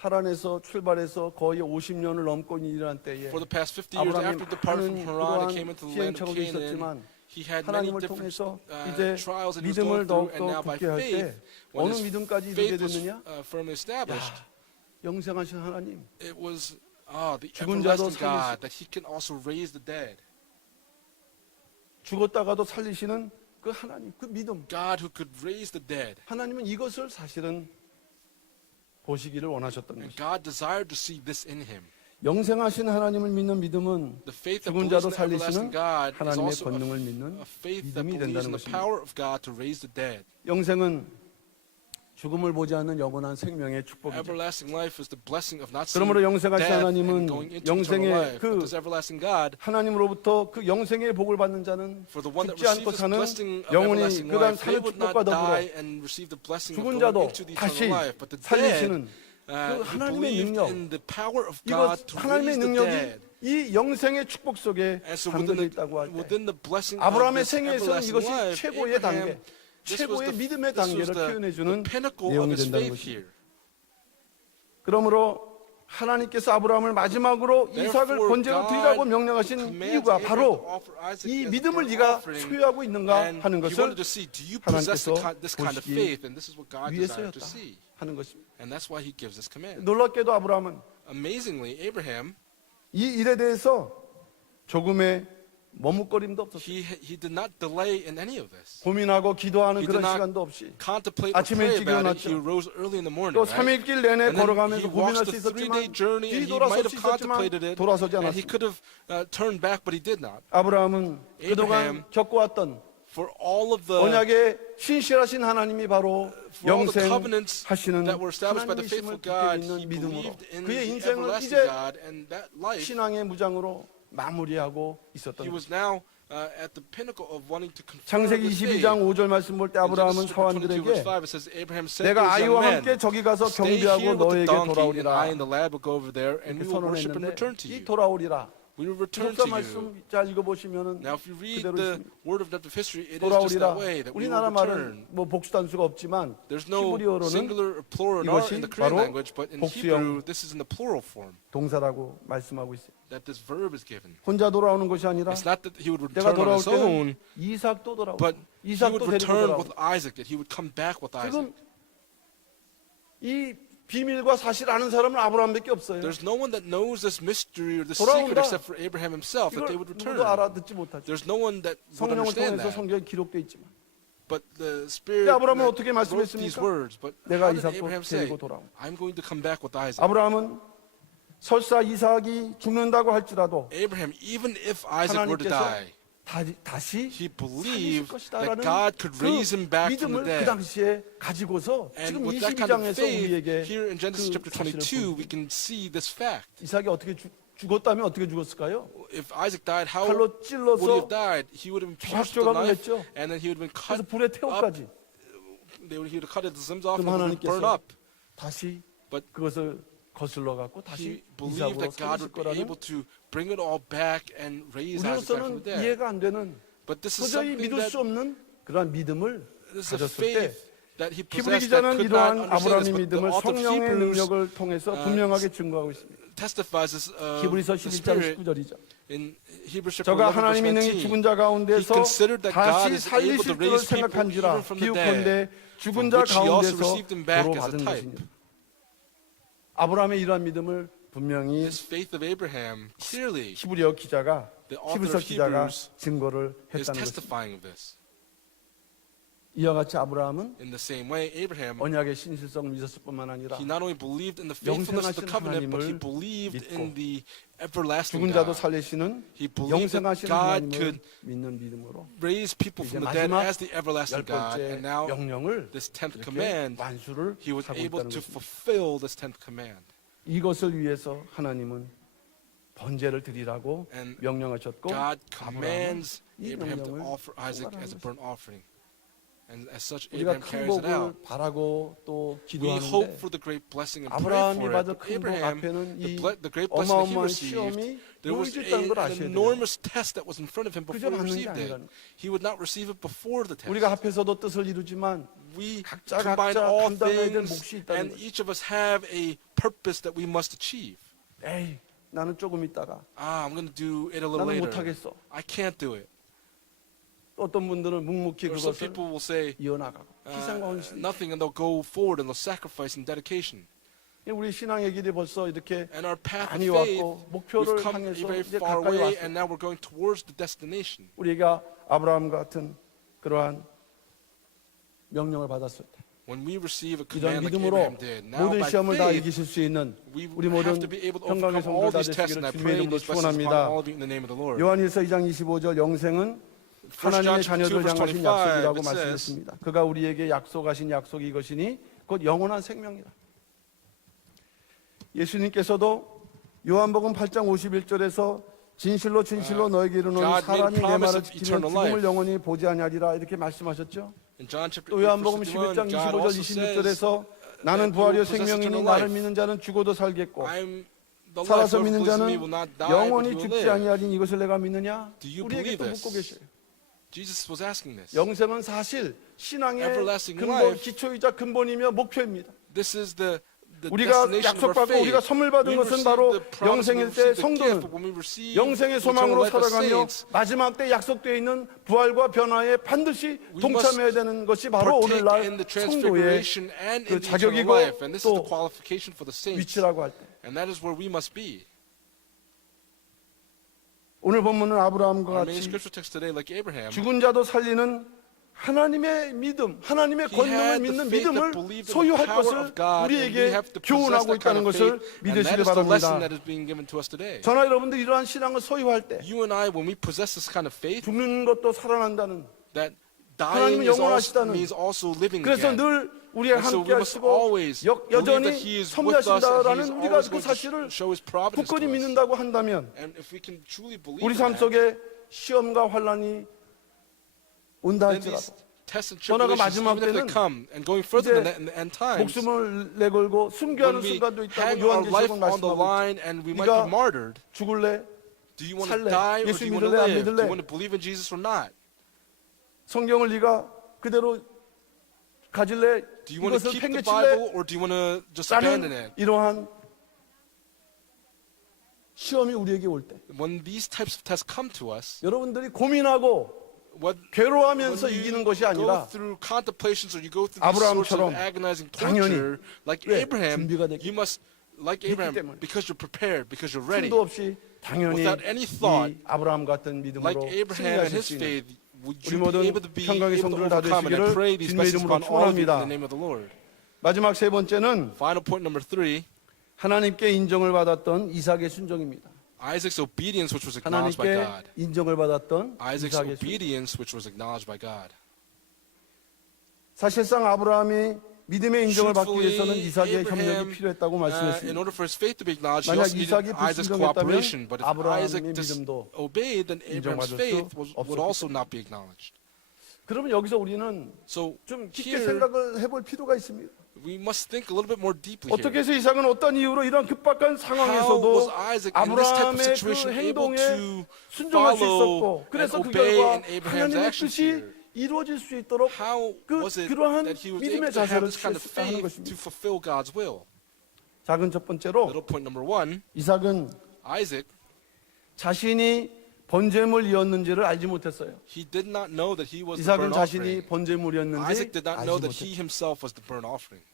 하란에서 출발해서 거의 50년을 넘고 일한 때에 For the past 50 years 아브라함이 after departing 많은 from Haran and 그러한 came into the land of 시행착오도 Canaan, 있었지만 he had many 하나님을 different 통해서 이제 trials that he was 믿음을 going through, and 더욱더 now by 굳게 할 faith, 때 when 어느 his 믿음까지 이르게 faith was 됐느냐? firmly established, 영생하신 하나님, it was the 죽은 자도 everlasting God that he can also raise the dead. 죽었다가도 살리시는 그 하나님, 그 믿음. God who could raise the dead. 하나님은 이것을 사실은 보시기를 원하셨던 And 것이죠. God desired to see this in him. 영생하신 하나님을 믿는 믿음은 The faith that 죽은 believes 자도 in the everlasting 살리시는 God is 하나님의 also 권능을 믿는 a faith that 믿음이 believes in 된다는 the 것입니다. power of God to raise the dead. 영생은 죽음을 보지 않는 영원한 생명의 축복이죠. Everlasting life is the blessing of not seeing 그러므로 영생하신 death 하나님은 and going into eternal 영생의 life. 그 But this everlasting God, 하나님으로부터 그 영생의 복을 받는 자는 for the one that 죽지 않고 receives the 사는 blessing of 영원히 everlasting 그간 life, they 사는 would not 축복과 더불어 die and receive the blessing of 죽은 going 자도 into the 다시 eternal life. But the dead, 살리시는 그 who 하나님의 believed 능력, in the power of 이것 God to 하나님의 raise the 능력이 dead. 이 영생의 축복 속에 And so 담겨져 있다고 할 때 within the blessing of 아브라함의 this 생애에서는 everlasting 이것이 life, 최고의 Abraham, 단계, this was 최고의 믿음의 this was 단계를 the 표현해주는 pinnacle of 내용이 his 된다는 faith 것입니다. here. 그러므로 하나님께서 아브라함을 마지막으로 이삭을 Therefore, 번제로 드리라고 God 명령하신 commands 이유가 Abraham 바로 to offer Isaac 이 as a 믿음을 burnt 네가 offering, 소유하고 있는가 and 하는 he 것을 wanted to see, do you possess 하나님께서 this kind of 보시기 faith? And this is what God desired to 위해서였다 see. 하는 것입니다. And that's why he gives this command. 놀랍게도 아브라함은 Amazingly, Abraham, 이 일에 대해서 조금의 머뭇거림도 없었어요. he did not delay in any of this. 고민하고 기도하는 He 그런 did not 시간도 없이 Contemplate or 아침에 pray 일찍 about it. 일어났죠. He rose early in the morning, 또 right? 3일길 내내 And then 걸어가면서 he walked 고민할 the 수 있었지만 3-day journey, and he 뒤돌아설 might 수 have 있었지만 contemplated it, 돌아서지 and he 않았습니다. could have turned back, but he did not. 아브라함은 Abraham, 그동안 겪어왔던 For all of the 언약의 신실하신 하나님이 바로 for all the covenants 영생하시는 that were established by the faithful 하나님이심을 굳게 God, 믿는 he 믿음으로 believed in 그의 the 인생을 everlasting 이제 God, and that life, 신앙의 무장으로 마무리하고 있었던 he 것입니다. was now at the pinnacle of wanting to confirm 창세기 his faith. 22장 5절 말씀 볼 때 In 아브라함은 Genesis chapter 22, verse 서원들에게 5, it says, Abraham said to 내가 his young 아이와 men, 함께 저기 가서 Stay 경비하고 here with the 너에게 donkey, and 돌아오리라 I and the lad will go over there, and we 이렇게 will worship and 선언했는데 return to 이 you. 돌아오리라 We will return 기록사 to you. 말씀 잘 읽어보시면은 Now, if you read 그대로 the 있습니다. word of redemptive history, it is just 돌아오리라 that way, that we 우리나라 will 말은 return. 뭐 복수단수가 없지만 There's no 히브리어로는 singular or plural 이것이 in the Korean 바로 language, but in Hebrew, 복수형 this is in the plural form, 동사라고 말씀하고 있어요. that this verb is given. 혼자 돌아오는 것이 아니라 It's not that he would 내가 return on 돌아올 his 때는 own, 이삭도 돌아오고 but he 이삭도 would 데리고 return 돌아오고 with Isaac, that he would come back with Isaac. 지금 이 비밀과 사실 아는 사람은 아브라함밖에 없어요. There's no one that knows this mystery or this 돌아온다. secret except for Abraham himself, that they 이걸 would return. 누구도 알아듣지 못하죠. There's no one that would 성령을 understand 통해서 that. 성경에 기록되어 있지만 But the Spirit 아브라함은 that 어떻게 wrote these 말씀했습니까? words. But 내가 how did 이삭도 Abraham say, 데리고 돌아온다. I'm going to come back with Isaac? 아브라함은 설사 이삭이 죽는다고 할지라도 Abraham, even if Isaac were to 하나님께서 die, 다시 he 살리실 believed that 것이다라는 God could raise him 그 back from 믿음을 the 그 dead. 당시에 가지고서 And 지금 with that kind of 22장에서 faith, 우리에게 here in Genesis chapter 그 사실을 22, 보여줍니다. we can see this fact. 이삭이 어떻게 죽었다면 어떻게 죽었을까요? If Isaac died, how 칼로 would he have 찔러서 died? He would have been pierced with a 조각조각을 knife, 했죠. and then he would have been 그래서 cut 불에 up. 태워까지 He would have cut his limbs off and 그럼 would have been burned 하나님께서 up. 다시 But 그것을 거슬러 갖고 he 다시 believed 이삭으로 that God 살리실 would be 거라는 able to bring it all back and raise Isaac back from 우리로서는 the dead. 이해가 안 되는 But this is 도저히 something 믿을 that 수 없는 그러한 믿음을 this is a 가졌을 때 faith that he 히브리 possessed that 기자는 could not 이러한 understand 아브라함의 this. But the 믿음을 author of 성령의 Hebrews 능력을 통해서 분명하게 증거하고 있습니다. testifies this, 히브리서 the 11장 Spirit 19절이죠. in Hebrews chapter 저가 11 verse 하나님의 능히 19. 죽은 자 가운데서 He considered that God 다시 is able to 살리실 줄을 raise people 생각한지라 even from the 비유컨대 죽은 from 자 which he also 가운데서 received them back 도로 as a 받은 type. 것이니라. 아브라함의 이러한 믿음을 분명히 This faith of Abraham clearly 히브리어 기자가 the author 히브리서 of 기자가 Hebrews 증거를 is 했다는 것입니다. testifying of this. 이와 같이 아브라함은 In the same way, Abraham, 언약의 신실성을 믿었을 뿐만 아니라 he not only believed in the faithfulness of the 영생하신 covenant, but he 하나님을 believed 믿고 in the everlasting 죽은 자도 God. 살리시는 He believed that 영생하신 God 하나님을 could 믿는 믿음으로 raise people 이제 from the dead 마지막 as the everlasting 열 God. 번째 And now, 명령을 this 10th 이렇게 command, 완수를 he was 하고 able 있다는 to 것입니다. fulfill this 10th command. 이것을 위해서 하나님은 번제를 드리라고 And 명령하셨고 God 아브라함은 commands 이 Abraham to 명령을 offer Isaac as a 통과하는 burnt offering. And as such, 우리가 Abraham 큰 carries it out. 복을 바라고 또 We hope 기도하는데 for the great blessing and pray 아브라함이 for it. 받을 But 큰 복 Abraham, 앞에는 이 the great blessing that he 어마어마한 received, 시험이 there was 놓여져 있다는 걸 an 아셔야 돼요. enormous test that was in front of him 그저 before he 받는 게 received it. 아니라는 He would not receive it before the test. 우리가 합해서도 뜻을 이루지만 We 각자 combine all 감당해야 될 things, 몫이 있다는 and 거죠. each of us have a purpose that we must achieve. 에이, 나는 조금 있다가 I'm going to do it a little 나는 later. 못하겠어. I can't do it. 또 어떤 분들은 묵묵히 Or some 그것을 people will say 이어나가고 희생과 헌신. nothing, and they'll go forward and they'll sacrifice and dedication. 우리 신앙의 길이 벌써 이렇게 And our path of 많이 faith, 왔고 we've 목표를 come 향해서 very 이제 far 가까이 away, 왔어. and now we're going towards the destination. 우리가 아브라함 같은 그러한 명령을 받았을 때 When we receive a 이런 command like 믿음으로 Abraham did, now 모든 by 시험을 다 faith, 이기실 수 있는 we 우리 모든 have to be able to 평강의 overcome all 성도들 다 these tests, and I 되시기를 주님의 pray 이름으로 these blessings upon 축원합니다. all of you in the name of the Lord. 요한일서 2장 25절 영생은 1 하나님의 John 자녀들 2 verse 향하신 25, 약속이라고 it says, 말씀했습니다. 그가 우리에게 약속하신 약속이 이것이니 곧 영원한 생명이라. 예수님께서도 요한복음 8장 51절에서 진실로 진실로 너에게 이르노니 God made 사람이 내 promise 말을 of 지키면 eternal 죽음을 life. 영원히 보지 아니하리라 이렇게 말씀하셨죠. In John chapter 또 8, 요한복음 verse 51, 11장 God 25절 also says, 26절에서 나는 that you 부활이요 will possess 생명이니 eternal 나를 life. 믿는 자는 죽어도 살겠고 I'm the life, 살아서 whoever 믿는 believes in 자는 me will not die, but 영원히 he will 죽지 live. 아니하리니 이것을 내가 믿느냐? Do you 우리에게 believe 또 this? 묻고 계셔요. Jesus was asking this. 영생은 사실 신앙의 Everlasting 근본, life. 기초이자 근본이며 목표입니다. This is the 우리가 destination of our 약속받고 faith. 우리가 선물 받은 We 것은 receive 바로 the promise, we 영생일 때 receive the 성도는 gift, but when we receive 영생의 the eternal 소망으로 life as 살아가며 saints, 마지막 때 약속되어 있는 부활과 변화에 반드시 We 동참해야 되는 것이 바로 partake 오늘날 in the 성도의 transfiguration and 그 in the eternal 자격이고 life, and this is the 또 qualification for the saints, 위치라고 할 때. and that is where we must be. 오늘 본문은 아브라함과 Our main 같이 scripture text today, like Abraham, 죽은 자도 살리는 하나님의 믿음, 하나님의 he 권능을 had the 믿는 faith that 믿음을 believed in the 소유할 power 것을 of God, and we 우리에게 have to possess 교훈하고 that kind 있다는 of 것을 faith, and that 믿으시기 is the lesson 바랍니다. that is being given to us today. 저나 여러분들 이러한 신앙을 소유할 때 You and I, when we possess this kind of faith, 죽는 것도 살아난다는 that 하나님은 dying is also, 영원하시다는, means also living 그래서 again. 늘 우리와 And so 함께 we must 하시고 always believe that 여전히 He is with us, and He is 섭리하신다라는 우리가 always 그 going 사실을 to show His providence 굳건히 to us. 믿는다고 한다면 And if we can truly believe 우리 in 삶 that, 속에 시험과 환란이 온다 then these 할지라도 tests and 전화가 tribulations, 마지막 even if they 때는 come, and going further 이제 than that in the end times, 목숨을 내걸고 순교하는 when we 순간도 있다고 hang our life 요한계시록은 on the 말씀하고 line and we might 네가 be martyred, 죽을래? do you want to 살래? die or 예수 do you want to 믿을래? 안 live? Do 믿을래? you want to believe in Jesus or not? 성경을 네가 그대로 가질래? Do you want to 이것을 keep the 팽개칠래? Bible or do you want to just abandon 라는 it? 이러한 시험이 우리에게 올 때 When these types of tests come to us, 여러분들이 고민하고 when 괴로워하면서 you 이기는 것이 go 아니라 through contemplations or you go through these sorts of 아브라함처럼 agonizing 당연히 torture, like 왜? Abraham, 준비가 됐기 you must, like 믿기 Abraham, 때문에. because you're prepared, because you're ready, 수도 없이 당연히 without any thought, 이 아브라함 같은 믿음으로 like Abraham and 승리하실 his 수 있는 faith, would 우리 you 모든 be able to 평강의 able to 성도들 다 overcome? And I 되시기를 pray these 주님의 blessings 이름으로 upon all of you in 축원합니다. the name of the Lord. 마지막 세 번째는 Final point number 3, 하나님께 인정을 받았던 이삭의 순종입니다. Isaac's obedience, which was acknowledged by 하나님께 God. 인정을 받았던 Isaac's 이삭의 순종. obedience, which was acknowledged by God. 사실상 아브라함이 믿음의 인정을 받기 위해서는 Truthfully, 이삭의 Abraham, 협력이 필요했다고 in 말씀했습니다. order for his faith to be acknowledged, he 만약 also needed 이삭이 Isaac's 불순종했다면 cooperation. But if 아브라함의 Isaac 믿음도 disobeyed, then Abraham's 인정받을 수 faith would 없었기 also not be acknowledged. 그러면 여기서 우리는 So 좀 깊게 here, 생각을 해볼 필요가 있습니다. we must think a little bit more deeply 어떻게 here. 해서 이삭은 어떤 이유로 이런 급박한 How was 상황에서도 Isaac in this type of 아브라함의 그 situation able 행동에 to 순종할 수 follow 있었고 그래서 and 그 obey 결과 in Abraham's 하나님의 actions 뜻이 here? 이루어질 수 있도록 How was it 그러한 that he was 믿음의 able to have 자세를 this kind of 취했다는 faith 것입니다. to fulfill God's will? 작은 첫 번째로 Little point number 1, 이삭은 Isaac, 자신이 번제물이었는지를 알지 못했어요. he did not know that he was the 이삭은 burnt 자신이 offering. 번제물이었는지 Isaac did not know 알지 that he 못했어요. himself was the burnt offering.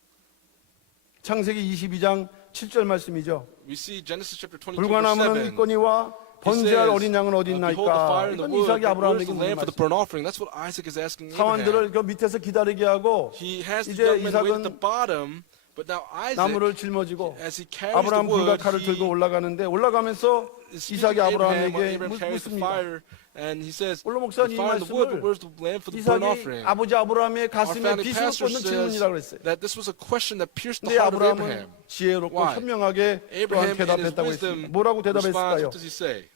창세기 22장 7절 말씀이죠. We see Genesis chapter 22 불과나무는 verse 7. 있거니와 He 번제할 says, 어린 양은 어디 behold the 있나이까? fire and the 이건 wood, 이삭이 but where's 아브라함에게 the 묻는 lamb for the 말씀. burnt offering? That's what Isaac is asking Abraham. 사원들을 그 밑에서 기다리게 하고 He has the 이제 young men wait at the 이삭은 bottom, but now Isaac, 나무를 짊어지고 as he carries the 아브라함 wood, 불과 칼을 들고 올라가는데 올라가면서 is 이삭이 speaking to Abraham while 아브라함에게 Abraham carries the 묻습니다. fire, and he says, 물론 the 목사님 이 fire and the wood, 말씀을 but where's the lamb for the burnt 이삭이 offering? 아버지 아브라함의 Our 가슴에 founding 빗을 pastor 꽂는 says 질문이라고 그랬어요. that this was a question that pierced the 근데 heart of 아브라함은 Abraham. 지혜롭고 Why? 현명하게 또한 Abraham in his 대답했다고 wisdom 했습니다. 뭐라고 responds, 대답했을까요? what does he say?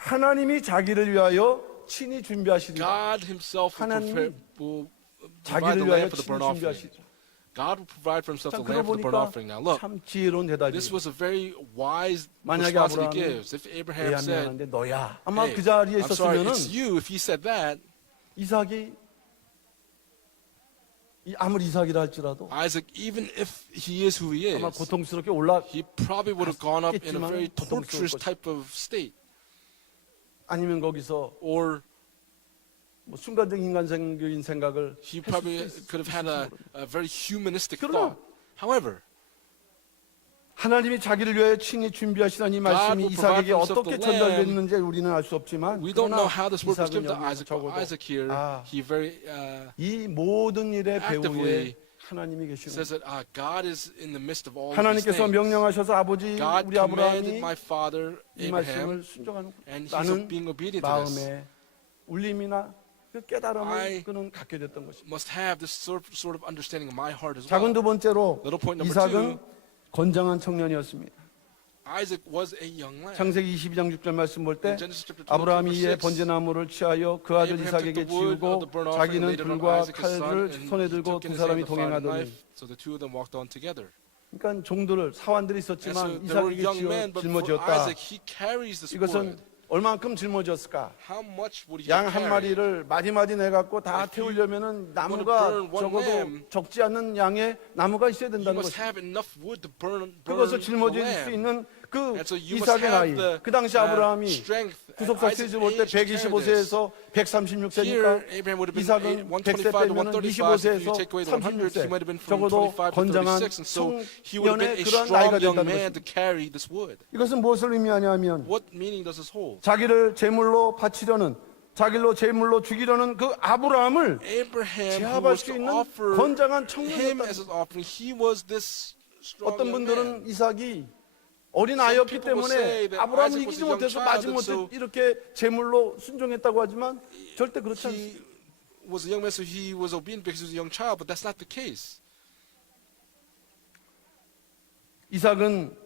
하나님이 자기를 위하여 친히 준비하시리라. God himself will 하나님이 will 자기를 the 위하여 lamb for the burnt 친히 offering. 준비하시죠. God will provide for himself 참 the lamb for the burnt 그러고 offering. Now 보니까 look, 참 지혜로운 대답이. this was a very wise 만약에 response that he 아브라함이 gives. If Abraham said, 미안한데 너야. 아마 hey, 그 자리에 I'm sorry, 있었으면은 it's you. If he said that, 이삭이 아무리 이삭이라 할지라도 Isaac, even if he is who he 아마 is, 고통스럽게 올라 he probably would have gone up in a 갔겠지만 very 고통스러울 torturous 것이다. type of state. 아니면 거기서 Or 뭐 순간적인 인간적인 생각을 he 했을 probably 수 could have 있을지 had 모릅니다. a very humanistic 그러나 thought. However, 하나님이 자기를 위하여 친히 준비하시는 이 말씀이 will provide 이삭에게 for himself 어떻게 the lamb. 전달됐는지 우리는 알 수 없지만 we don't know 그러나 how this word was 이삭은 given to 여기서 Isaac, but 적어도 Isaac here, 아, he very 이 모든 일의 배후에 actively 하나님이 계시는 says that God is in the midst of all these 하나님께서 things. 명령하셔서 아버지 God 우리 commanded 아브라함이 my father 이 Abraham, 말씀을 순종하는 and he's 나는 being obedient to this. 마음에 울림이나 그 깨달음을 I 그는 갖게 됐던 것입니다. Must have this sort of understanding in my heart as 작은 well. 두 번째로 Little point number 이삭은 two. 건장한 청년이었습니다. Isaac was a young lad. 창세기 22장 6절 말씀 볼 때 In Genesis chapter 22, 아브라함이 verse 이에 6, 번제나무를 취하여 그 아들 Abraham 이삭에게 took the wood of 지우고 the burnt offering and 자기는 laid it on 불과 Isaac his son, 칼을 and 손에 he 들고 took 두 in his 사람이 hand the fire and 동행하더니 knife, so the two of them walked on together. 그러니까 종들을 사환들이 And so 있었지만 there were 이삭에게 young men, but for 짊어지었다. Isaac, he carries this 이것은 wood. 얼만큼 짊어졌을까? How much would he 양 have 한 carried? 마리를 마디마디 내갖고 다 If you 태우려면은 나무가 burn one 적어도 lamb, 적지 않는 양의 나무가 있어야 You 된다는 must 것입니다. have enough wood to burn 그것을 the 짊어질 수 lamb. 있는 그 And so you must 이삭의 나이, have the 그 당시 아브라함이 strength. 구속사 Isaac's 시리즈 볼 때 age to carry this. 125세에서 Here, 136세니까 Abraham would have been 이삭은 100세 125 to 빼면 135. If you 25세에서 take away the 100, he might have been from 36세. 25 to 건장한 36. And so he would have been 청년의 a 그러한 strong 나이가 young 된다는 man 것입니다. to carry this wood. 이것은 무엇을 의미하냐면 What meaning does this hold? 자기를 제물로 바치려는 자기로 제물로 죽이려는 그 아브라함을 Abraham, who 제압할 was 수 to 있는 offer 건장한 him 청년이었다. as his offering, he was this strong 어떤 young 분들은 man. 이삭이 어린 아이였기 people will say 때문에 that 아브라함을 Isaac was 이기지 a young 못해서 child, and 마지못해 so 이렇게 제물로 순종했다고 하지만 절대 그렇지 않습니다. He was a young man, so he was obedient because he was a young child, but that's not the case. 이삭은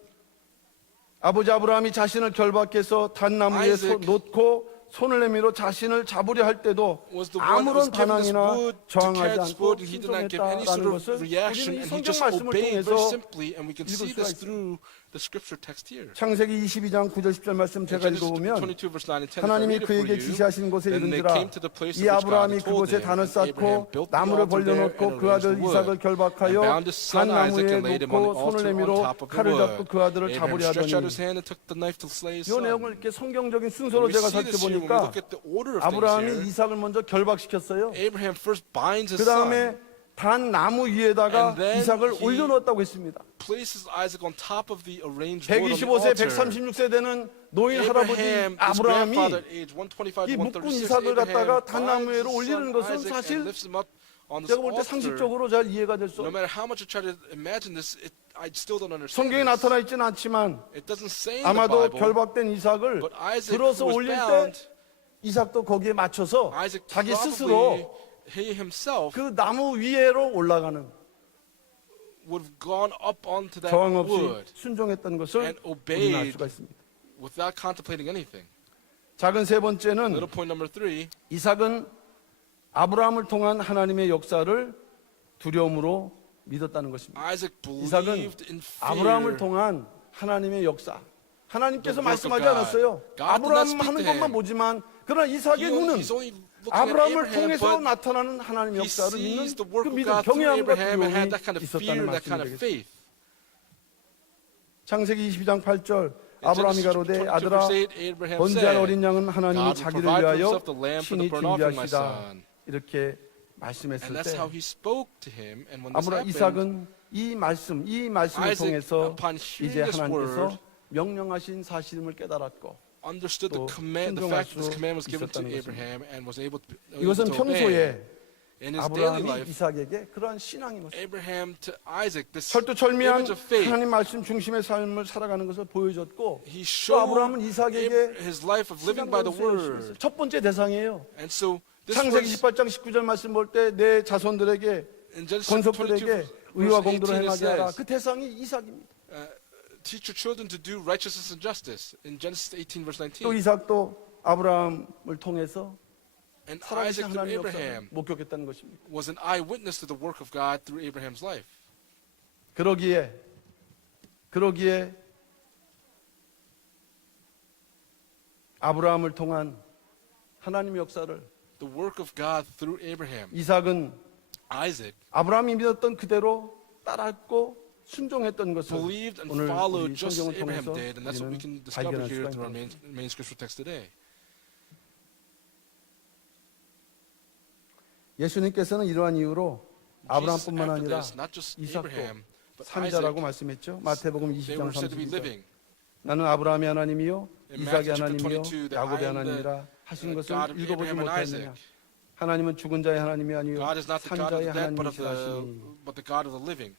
아버지 아브라함이 자신을 결박해서 단나무에 Isaac 놓고 손을 내밀어 자신을 잡으려 할 때도 Was the one that 아무런 was given this 반항이나 wood to carry 저항하지 this 않고 wood, and he did not give any sort 순종했다라는 of 것을 reaction, 우리는 이 and he 성경 just 말씀을 obeyed very 통해서 simply, and we can 읽을 see 수가 this 있습니다. through the scripture text here. 창세기 22장 9절 10절 말씀 In 제가 Genesis 읽어보면 22 verse 9 and 10, if I 하나님이 read it for 그에게 you, 지시하신 곳에 then they 이른지라 came to the place 이 of which God 아브라함이 had told 그곳에 him, 단을 and Abraham 쌓고 built the 나무를 altar there 벌려놓고 and 그 아들 arranged the 이삭을 wood, 결박하여 and bound his son Isaac 단나무에 and laid him on 놓고 the 손을 altar on 내밀어 top of the 칼을 잡고 wood. 그 아들을 Abraham 잡으려 stretched out his 하더니 hand and took the knife to slay 이 his son. 내용을 이렇게 성경적인 When 순서로 we 제가 see this here, when we 살펴보니까 look at the order of things 아브라함이 here, 이삭을 먼저 결박시켰어요. Abraham first binds his 그 다음에 son, 단 나무 위에다가 And then 이삭을 he 올려놓았다고 했습니다. places Isaac on top of the arranged wood on the 125세, altar. 136세 되는 노인 할아버지 Abraham, his 아브라함이 grandfather, age 125 이 to 묶은 136, 이삭을 갖다가 Abraham 단나무 binds 위로 his 올리는 son 것은 Isaac 사실 and lifts him up on this 제가 볼 때 altar. 상식적으로 잘 이해가 될 수 No 없어요. matter how much I try to imagine this, I still don't understand 성경에 this. 나타나 있지는 않지만 It doesn't say in the 아마도 Bible, 결박된 이삭을 but Isaac 들어서 who was 올릴 때 bound, 이삭도 거기에 맞춰서 Isaac 자기 probably, 스스로 he himself 그 나무 위에로 올라가는 would have gone up onto that 저항 없이 wood 순종했던 것을 and 우리는 알 obeyed 수가 있습니다. without contemplating anything. 작은 세 번째는 Little point number 3, 이삭은 아브라함을 통한 하나님의 역사를 두려움으로 믿었다는 것입니다. Isaac 이삭은 believed in 아브라함을 fear. 통한 하나님의 역사. 하나님께서 The work of 말씀하지 God. 않았어요. God did not 아브라함 speak 하는 to him. 것만 보지만 그러나 이삭의 눈은 He's only looking at 아브라함을 Abraham, 통해서 but 나타나는 하나님의 he 역사를 믿는 sees the 그 work of 믿음, God through 경외함과 Abraham and had 두려움이 that kind of 있었다는 fear, that kind of 말씀이 되겠습니다. faith. 창세기 22장 8절 In 아브라함이 Genesis 가로되 22 아들아 verse 8, Abraham 번제할 said, 어린 양은 하나님이 God will 자기를 provide for 위하여 himself the lamb for the 친히 burnt offering, my 준비하시다 son. 이렇게 말씀했을 And that's 때 how he spoke to him. And when this 아브라 happened, 이삭은 이 말씀을 Isaac, 통해서 upon 이제 hearing this 하나님께서 word, 명령하신 사실임을 깨달았고 understood the 또 command, the 순종할 fact that this 수 command was given to 있었다는 Abraham and was able 이것은 to obey. 평소에 In his daily 아브라함이 life, 이삭에게 그러한 신앙인 것입니다. Abraham to Isaac, this 철두철미한 image of faith, 하나님 말씀 중심의 삶을 살아가는 것을 보여줬고 he 또 showed 아브라함은 이삭에게 his life of living by the word. 첫 번째 대상이에요. And so this 창세기 was 18장 19절 말씀 볼 때 내 자손들에게 in Genesis 22 권속들에게 verse 의와 18 공도를 it 행하게 하라. says, 그 대상이 이삭입니다. teach your children to do righteousness and justice. In Genesis 18 verse 또 19. 이삭도 아브라함을 통해서 And 살아계신 Isaac through 하나님의 역사를 Abraham 목격했다는 것입니다. was an eyewitness to the work of God through Abraham's life. 그러기에 아브라함을 통한 하나님의 역사를 The work of God through Abraham. 이삭은 Isaac 아브라함이 믿었던 그대로 따랐고 순종했던 것을 believed and 오늘 followed 우리 just as 성경을 Abraham 통해서 did, and that's what we 우리는 can discover 발견할 here 수가 through our 있는 main scriptural text today. 예수님께서는 이러한 이유로 Jesus, 아브라함뿐만 after 아니라 this, not just 이삭도 Abraham, but 산자라고 Isaac, 말씀했죠. 마태복음 they 20장 were said to be 32절. living. 나는 아브라함의 하나님이요 In 이삭의 Matthew chapter 하나님이요 22, that 야곱의 I am 하나님이라 하신 the 것을 God of 읽어보지 Abraham and 못하였느냐. Isaac. 하나님은 죽은 자의 하나님이 아니요 God is not the God of 산자의 the dead, 하나님이시라 하시니. but the God of the living.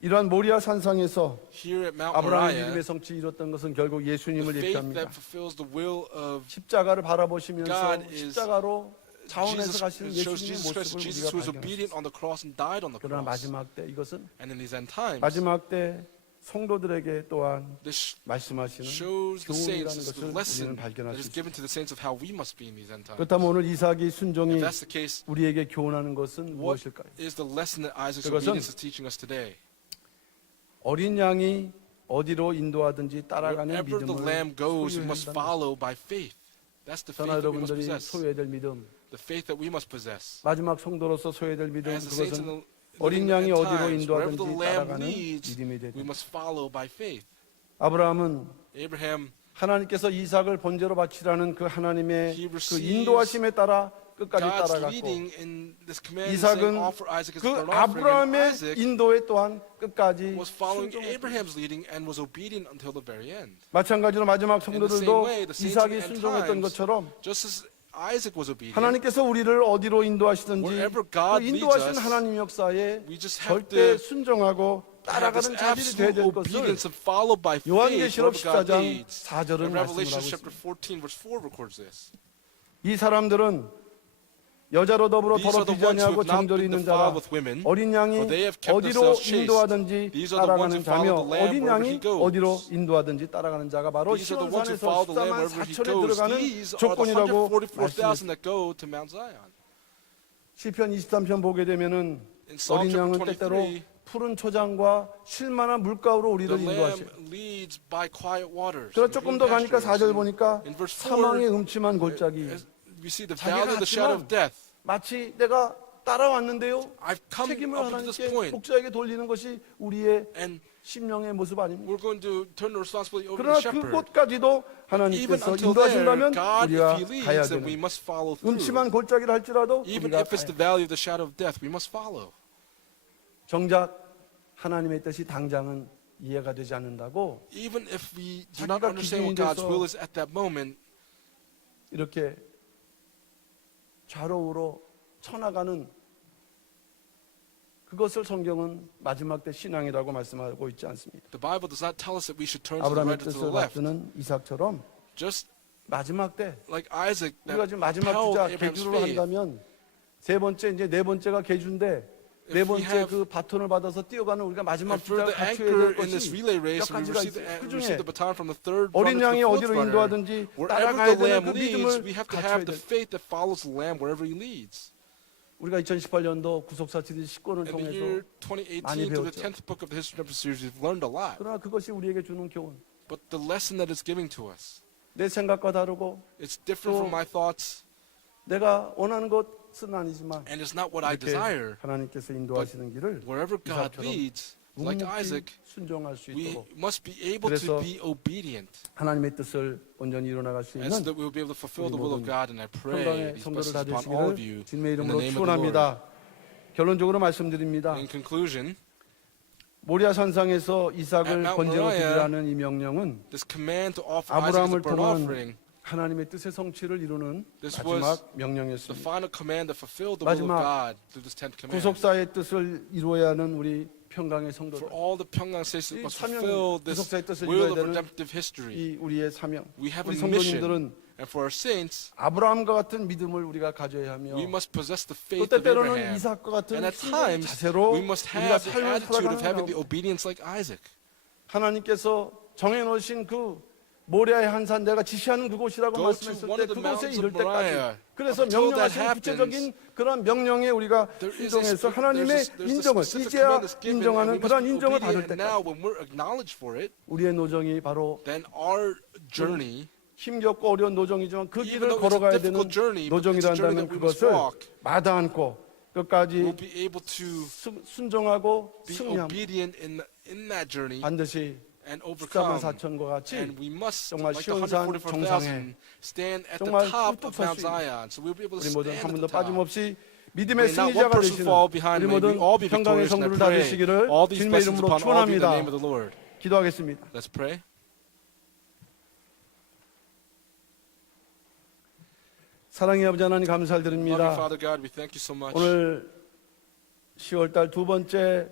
이러한 모리아 산상에서 Here at Mount 아브라함의 Moriah, 믿음의 성취 이뤘던 것은 결국 the 예수님을 faith 얘기합니다. that fulfills the will of 십자가를 바라보시면서 God is 십자가로 자원해서 Jesus, 가시는 it shows 예수님의 Jesus Christ, 모습을 Jesus 우리가 who was obedient 발견했습니다. on the cross and died on the 그러나 cross. 마지막 때 이것은 And in these end times, 마지막 때 성도들에게 또한 this 말씀하시는 shows the 교훈이라는 saints 것을 the lesson 우리는 발견할 that 수 is 있습니다. given to the saints of how we must be in these end times. 그렇다면 오늘 이삭이 If 순종이 that's the case, 우리에게 교훈하는 것은 what 무엇일까요? is the lesson that Isaac's 그것은 obedience is teaching us today? 어린 양이 어디로 인도하든지 따라가는 Wherever the 믿음을 lamb goes, we must 소유한다는 follow by faith. That's the faith 저나 that we must 여러분들이 possess. 소유해야 될 믿음, The faith that we must possess. 마지막 성도로서 소유해야 될 믿음, As the saints in 그것은 the 어린 living 양이 end 어디로 times, wherever 인도하든지 the lamb 따라가는 leads, 믿음이 되다. we must follow by faith. 아브라함은 Abraham, 하나님께서 이삭을 번제로 바치라는 그 하나님의 He 그 receives 인도하심에 따라 끝까지 God's 따라갔고 leading in this command, saying, 이삭은 offer Isaac as 그 a burnt offering, and 아브라함의 Isaac 인도에 또한 끝까지 was following 순종했다. Abraham's leading and was obedient until the very end. 마찬가지로 마지막 성도들도 way, the saints 이삭이 in the end 순종했던 times, 것처럼 Just as Isaac was obedient, 하나님께서 우리를 어디로 인도하시든지 Wherever 그 God 인도하신 leads us, 하나님 역사에 we just have 절대 to 순종하고 have this 따라가는 자질이 되어야 absolute 될 것을 obedience and follow by faith 요한계시록 wherever God 14장 leads. 4절은 And Revelation 말씀을 하고 chapter 14 verse 4 records this. 이 사람들은 여자로 더불어 These are the 더럽히지 ones who 아니하고 have not 정돌이 been 있는 자라 defiled with women, 어린 양이 for they have kept 어디로 themselves chaste. 인도하든지 These are the ones 따라가는 who 자며 follow the lamb 어린 wherever 양이 he goes. 어디로 인도하든지 따라가는 자가 바로 These are the ones who 시온산에서 follow the 14만 lamb wherever he 4천에 goes. 들어가는 These are the 조건이라고 144,000 말씀했습니다. that go to Mount Zion. 시편 23편 보게 되면은 In Psalm 어린 chapter 양은 때때로 23, 푸른 초장과 쉴만한 물가로 우리를 the 인도하셔요. lamb leads by quiet waters. 그래서 and 조금 green 더 가니까 pastures. 4절 보니까 In verse 4, 사망의 음침한 골짜기 as we see the 자기가 valley of the shadow of 갔지만 death. 마치 내가 따라왔는데요. I've come 책임을 up to this 하나님께 point, 목자에게 돌리는 것이 우리의 and 심령의 모습 아닙니까? we're going to turn the responsibility over to 그러나 the shepherd. 그곳까지도 Even 하나님께서 until there, 인도하신다면 God, 우리가 if He 가야 leads, then we 되는 must follow through. 음침한 골짜기를 할지라도 Even 우리가 if it's 가야 the valley of the shadow of death, we must follow. 정작 하나님의 뜻이 당장은 이해가 되지 않는다고 Even if we do not 자기가 understand what 기준이 God's 돼서 will is at that moment, 이렇게 좌로우로 쳐나가는 그것을 성경은 마지막 때 신앙이라고 말씀하고 있지 않습니다. the Bible does not tell us that we should turn to the 아브라함의 right or to the 뜻을 left. 받드는 이삭처럼 Just 마지막 때 like Isaac, 우리가 that 지금 마지막 upheld 주자 Abraham's 계주로 faith. 한다면 세 번째 이제 네 번째가 계주인데 네 If we 번째 have- 그 바톤을 받아서 뛰어가는 우리가 마지막 And for 주자가 the 갖춰야 될 anchor in this 것이 relay race, 몇 and we 가지가 receive 있어요. 그 we receive 중에 the baton from the third 어린 runner to 양이 the fourth 어디로 runner. 인도하든지 Wherever 따라가야 the 되는 lamb 그 leads, 믿음을 we have to 갖춰야 have the 돼. faith that follows the lamb wherever he leads. 우리가 2018년도 구속사치리 10권을 In the 통해서 year 많이 2018 to the 배웠죠. 10th book of the History Chapter series, we've learned a lot. 그러나 그것이 우리에게 주는 교훈. But the lesson that it's giving to us, 내 생각과 다르고 it's different 또- from my thoughts, 내가 원하는 것은 아니지만 and it's not what I 이렇게 desire. 하나님께서 인도하시는 길을 Wherever God 이삭처럼 leads, like 묵묵히 Isaac, 순종할 수 we 있도록 must be able 그래서 to be obedient, 하나님의 뜻을 온전히 이뤄나갈 수 and 있는 so that we will be able to fulfill 우리 the will of 모든 God. And I pray 평강의 these 성도를 blessings 다 upon all of 되시기를 you 주님의 in the 이름으로 name of the Lord. 축원합니다. 결론적으로 말씀드립니다. In conclusion, 모리아 산상에서 이삭을 At Mount 번제로 Moriah, 드리라는 이 명령은 this command to offer Isaac as a 아브라함을 burnt 통한 offering, 하나님의 뜻의 성취를 이루는 This 마지막 was the 명령이었습니다. final command that fulfilled the will of 마지막 God through this 10th command. 구속사의 뜻을 이루어야 하는 우리 평강의 성도들, For all the Pyongyang saints that 이 must 사명, fulfill this 구속사의 뜻을 will 이루어야 of 되는 redemptive history. 이 우리의 사명, We have 우리 a mission, 성도님들은 and for our saints, 아브라함과 같은 믿음을 우리가 가져야 하며 we must possess the 또 faith of 때때로는 Abraham. 이삭과 같은 And at 순종의 times, 자세로 we must 우리가 have the 삶을 attitude of having 살아가는 the obedience like Isaac. 하나님께서 정해놓으신 그 모리아의 한산 내가 지시하는 그곳이라고 Go to 말씀했을 one 때 of the 그곳에 mountains 이를 of Moriah. 때까지 그래서 Until that 명령하신 happens, 구체적인 그런 명령에 우리가 There is 순종해서 하나님의 there's a 인정을 specific 이제야 command that's given, and we 인정하는 must 그러한 be 인정을 받을 obedient 때까지 now when we're acknowledged for it. 우리의 노정이 바로 Then our journey, 힘겹고 어려운 노정이지만 그 even 길을 though it's a 걸어가야 되는 difficult journey, but it's a 노정이란다면 journey that we must 그것을 walk. 마다 않고 끝까지 we'll be able to 순종하고 be 승리함 obedient in that journey 반드시 and 14만 overcome. 4천과 같이 And we must, 정말 like the 시온산 144,000, stand at the 정말 top 우뚝 of 설 Mount 수 있는 Zion. So we'll be able to 우리 모든 한 stand at 분도 the top. 빠짐없이 믿음의 May not one 승리자가 person 되시는 fall behind. 우리 May we 모든 all be 평강의 victorious. And I 성도들 다 pray 되시기를 all these 주님의 blessings 이름으로 upon all of you in the 축원합니다. name of the Lord. 기도하겠습니다. Let's pray. 사랑의 아버지 하나님 Loving 감사드립니다. Father God, we thank you so much. 오늘 10월달 두 번째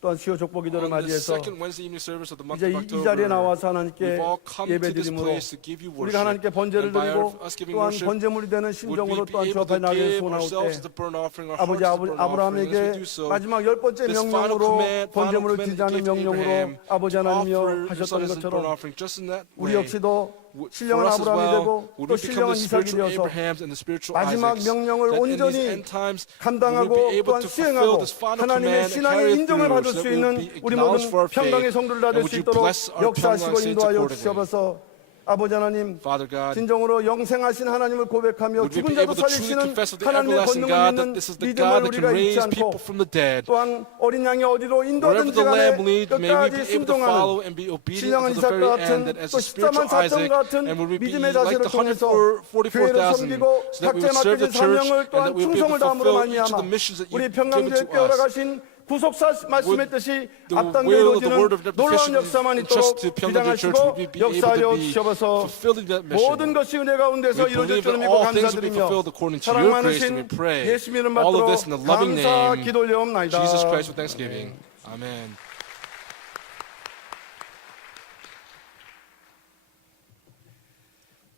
또한 수요 족보 기도를 On this 맞이해서 second Wednesday evening service of the month 이제 of 이 October, 자리에 나와서 하나님께 we've all come to this 예배드림으로 place to give you worship. 우리가 하나님께 번제를 And by 드리고 us giving 또한 worship, 번제물이 되는 would 심정으로 we be 또한 주 able 앞에 to 나게 give 소원할 ourselves 때 as a burnt offering, our 아버지 hearts as a burnt offering, as we 아브라함에게 do so. 마지막 열 번째 This final 명령으로 command, 번제물을 final 드리자는 command he gave to 명령으로 Abraham 아버지 to 하나님이여 offer your 하셨던 son as a burnt 것처럼 offering, just in that 우리 way. 역시도 For 신령한 us as 아브라함이 well, 되고 would 또 we become 신령한 the 이삭이 spiritual 되어서 Abrahams and the spiritual 마지막 Isaacs, 명령을 that in these 온전히 end times we 감당하고 will be able 또한 to fulfill 수행하고 this final 하나님의 command and 신앙의 carry it 인정을 through, 받을 so 수 that we will 있는 be 우리 acknowledged 모든 for our 평강의 faith. 성도를 다 And 될 would 수 you 있도록 bless our 역사하시고 평강 saints 인도하여 accordingly. 주시옵소서. 아버지 하나님 Father God, 진정으로 영생하신 하나님을 고백하며 would we 죽은 be 자도 able to truly 살리시는 confess with the 하나님의 everlasting 권능을 God 믿는 that this is the 믿음을 God that 우리가 can 잊지 raise 않고 people from the dead. 또한 어린 양이 어디로 Wherever 인도하든지 the 간에 Lamb leads, may we 끝까지 be able to follow 순종하는 and be obedient 신령한 to the 이삭과 very 같은 end. That as 또 a spiritual 14만 4천 Isaac, 같은 and would we be 믿음의 like 자세를 the 통해서 교회를 144,000, 섬기고 so that we would 각자에 serve 맡겨진 the church, 사명을 and 또한 that we would be 충성을 able to 다함으로 fulfill each of 말미암아 the missions that 우리 you've given 평강교회 to 깨어나가신 us. 구속사 말씀했듯이 The 앞당겨 will of the 이루어지는 word of 놀라운 repetition 역사만 있도록 entrusted to Pyongyang Church, 주장하시고 would we be able 역사하여 to be 주셔서 fulfilling that mission. 모든 것이 은혜 가운데서 We 이루어질 believe 줄 that 믿고 all things will be 감사드리며 fulfilled according to 사랑 your grace, 많으신 and we pray 예수 이름 all 받들어 of this in the loving 감사 name, 기도 올려옵나이다. Jesus Christ with thanksgiving. Amen.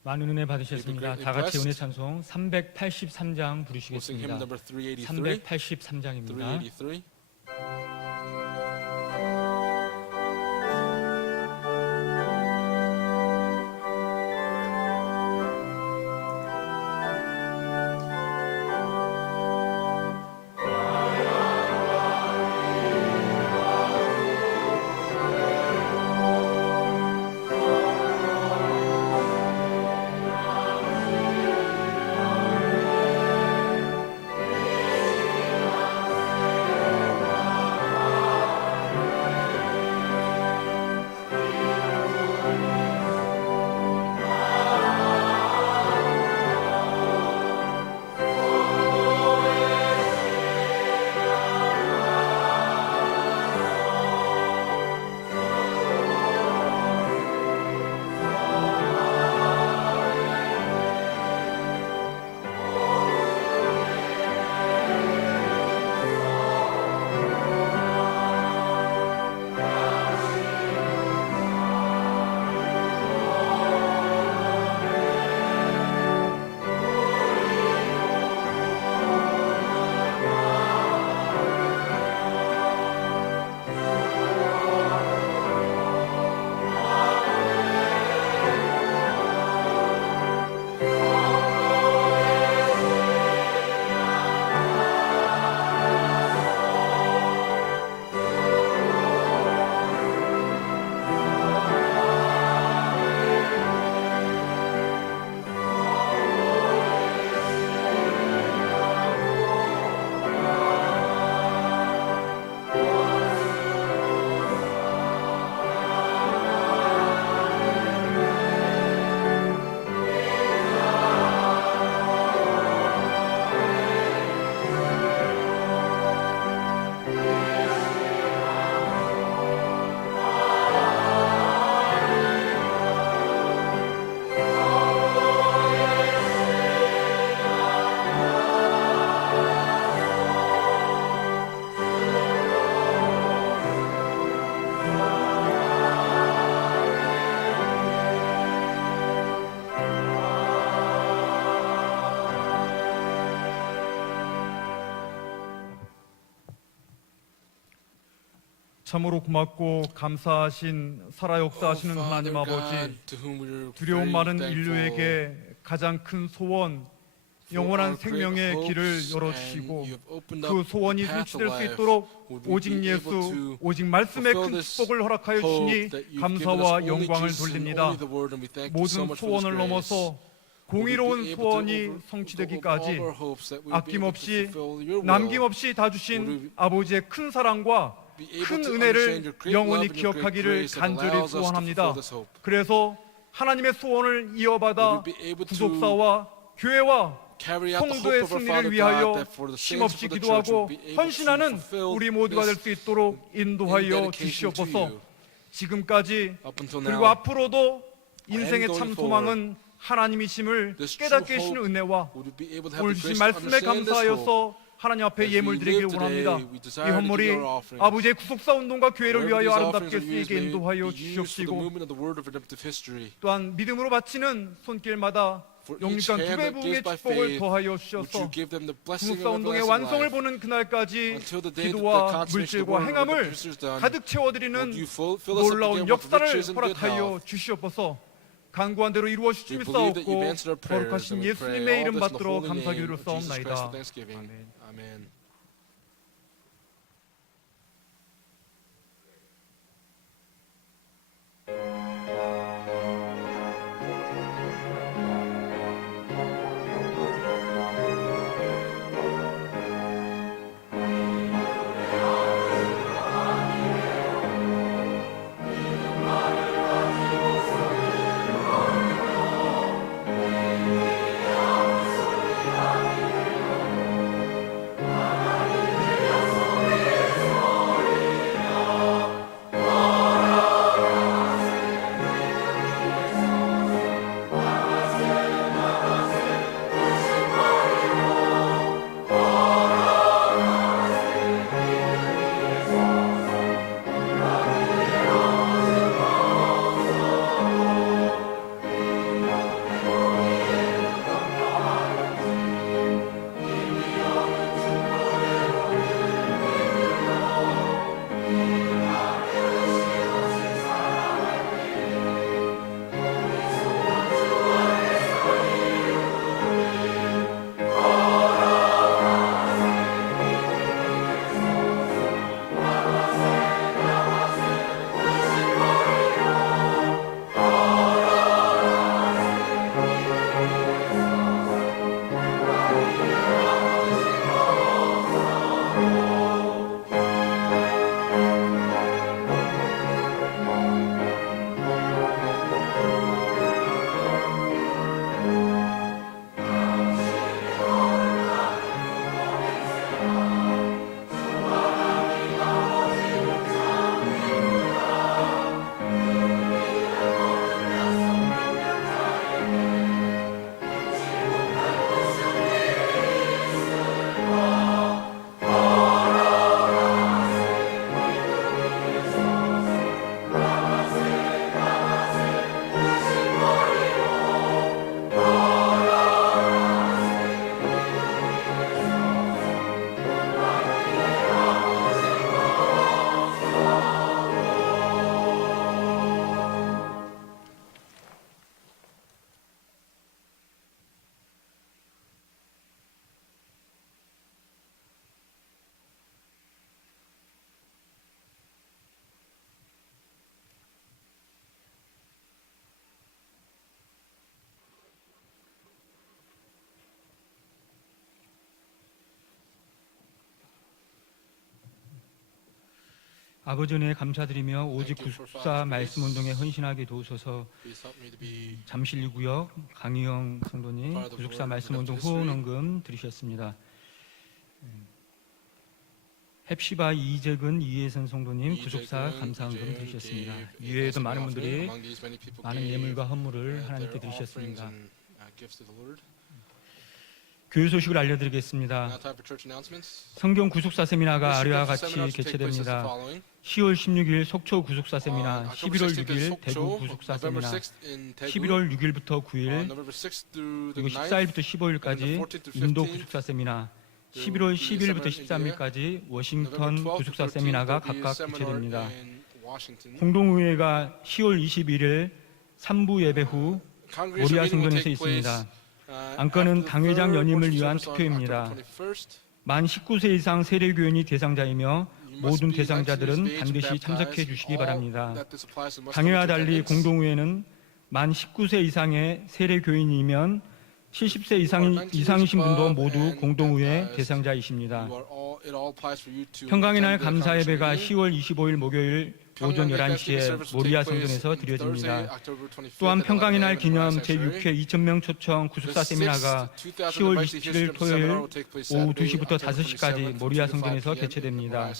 많은 은혜 받으셨습니다. greatly 다 같이 blessed. 은혜 찬송 383장 We'll sing hymn 부르시겠습니다. number 383. 383장입니다. 383. 참으로 고맙고 감사하신 살아 역사하시는 Oh, 하나님 Father 아버지, God, to whom we are 두려움 very 많은 thankful 인류에게 가장 큰 소원, for 영원한 our great 생명의 hopes, 길을 and 열어주시고 you have opened 그 up 소원이 the path of 성취될 수 life. 있도록 Would we 오직 be 예수, able to 오직 말씀의 fulfill 큰 this 축복을 허락하여 hope 주시니 that you've given us 감사와 only 영광을 Jesus and 돌립니다. only the Word, and we thank you so 모든 much for this 소원을 grace. 넘어서 Would we be 공의로운 able to 소원이 over 성취되기까지 all our hopes, that we would be able to 아낌없이 fulfill your will, 남김없이 다 Would we 주신 아버지의 큰 사랑과 be able 큰 to understand 은혜를 your great 영원히 love and your great 기억하기를 grace that 간절히 allows us to 소원합니다. fulfill this hope. 그래서 하나님의 소원을 이어받아 Would we be able to 구속사와 교회와 carry out the hope 성도의 of our 승리를 Father 위하여 God, that for the saints 쉼없이 of the church 기도하고 would be able to 헌신하는 fulfill 우리 모두가 될 this 수 있도록 in 인도하여 dedication to 주시옵소서. you. 지금까지 Up until 그리고 now, 앞으로도 인생의 and 참 going 소망은 하나님이심을 this 깨닫게 true 해주시는 hope 은혜와 would we be able to have 오늘 the 주신 grace to 말씀에 understand this hope. 감사하여서 하나님 앞에 As we 예물 드리기를 live 원합니다. today, we 이 desire to 헌물이 give our offerings. 아버지의 구속사 운동과 교회를 Wherever 위하여 these 아름답게 offerings are used, 쓰이게 may 인도하여 it be used for the 주시옵시고 movement of the word of redemptive history. 또한 믿음으로 바치는 손길마다 For each 영육간 두 hand 배 that 부흥의 gives by 축복을 faith, 더하여 would you 주셔서 give them the blessing 구속사 of 운동의 everlasting 완성을 life? 보는 그날까지 Until the day that the 기도와 consummation of the 물질과 word of 행함을 redemptive history is done, 가득 would 채워드리는 you fill us up 놀라운 again with 역사를 riches and good 허락하여 health? 주시옵소서. 간구한 대로 이루어 We 주심이 believe that you've 싸웠고 answered our prayers, 거룩하신 and we pray 예수님의 all 이름 this in the 받들어 holy 감사기를 name of Jesus Christ 싸움나이다. with thanksgiving. Amen. 아버지 은혜에 감사드리며 오직 Thank you for 구속사 Father's 말씀 grace. 운동에 헌신하게 도우소서. Please help me to be 잠실구역 강희영 성도님 Part of the 구속사 word 말씀 운동 redemptive 후원원금 들으셨습니다. 헵시바 이재근 이혜선 성도님 구속사 감사원금 드리셨습니다. 이외에도 많은 분들이 많은 예물과 헌물을 하나님께 드리셨습니다. 교회 소식을 알려드리겠습니다. 성경 구속사 세미나가 아래와 같이 개최됩니다. 10월 16일 속초 구속사 세미나, 11월 6일 대구 구속사 세미나, 11월 6일부터 9일, 그리고 14일부터 15일까지 인도 구속사 세미나, 11월 10일부터 13일까지 워싱턴 구속사 세미나가 각각 개최됩니다. 공동의회가 10월 21일 3부 예배 후 모리아 성전에서 있습니다. 안건은 당회장 연임을 위한 투표입니다. 만 19세 이상 세례교인이 대상자이며 모든 대상자들은 반드시 참석해 주시기 바랍니다. 당회와 달리 공동의회는 만 19세 이상의 세례교인이면 70세 이상이신 분도 모두 공동의회 대상자이십니다. 평강의 날 감사 예배가 10월 25일 목요일 오전 11시에 모리아 성전에서 드려집니다. 또한 평강의 날 기념 제6회 2,000명 초청 구속사 세미나가 10월 27일 토요일 오후 2시부터 5시까지 모리아 성전에서 개최됩니다.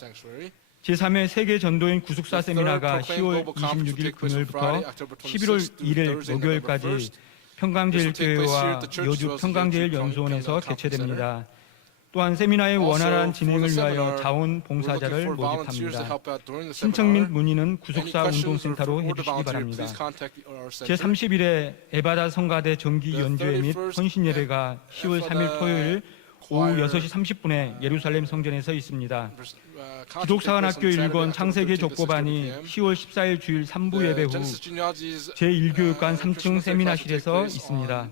제3회 세계 전도인 구속사 세미나가 10월 26일 금요일부터 11월 1일 목요일까지 평강제일교회와 여주 평강제일연수원에서 개최됩니다. 또한 세미나의 원활한 진행을 위하여 자원봉사자를 모집합니다. 신청 및 문의는 구속사 운동센터로 해주시기 바랍니다. 제31회 에바다 성가대 정기 연주회 및 헌신예배가 10월 3일 토요일 오후 6시 30분에 예루살렘 성전에서 있습니다. 기독사관학교 1권 창세기 족보반이 10월 14일 주일 3부 예배 후 제1교육관 3층 세미나실에서 있습니다.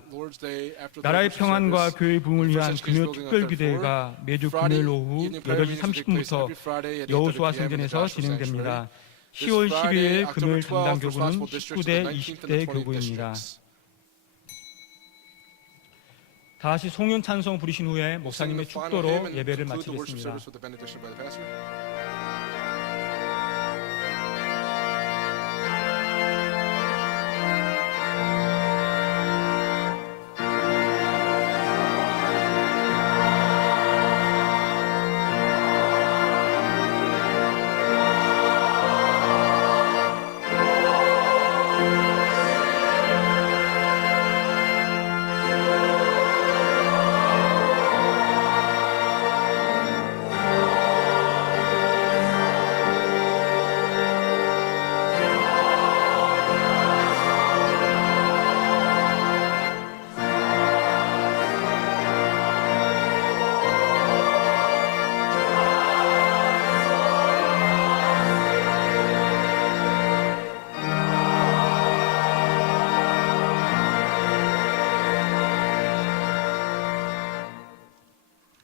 나라의 평안과 교회 부흥을 위한 금요 특별기도회가 매주 금요일 오후 8시 30분부터 여호수아 성전에서 진행됩니다. 10월 12일 금요일 담당 교구는 19대 20대 교구입니다. 다시 송윤 찬송 부르신 후에 목사님의 축도로 예배를 마치겠습니다.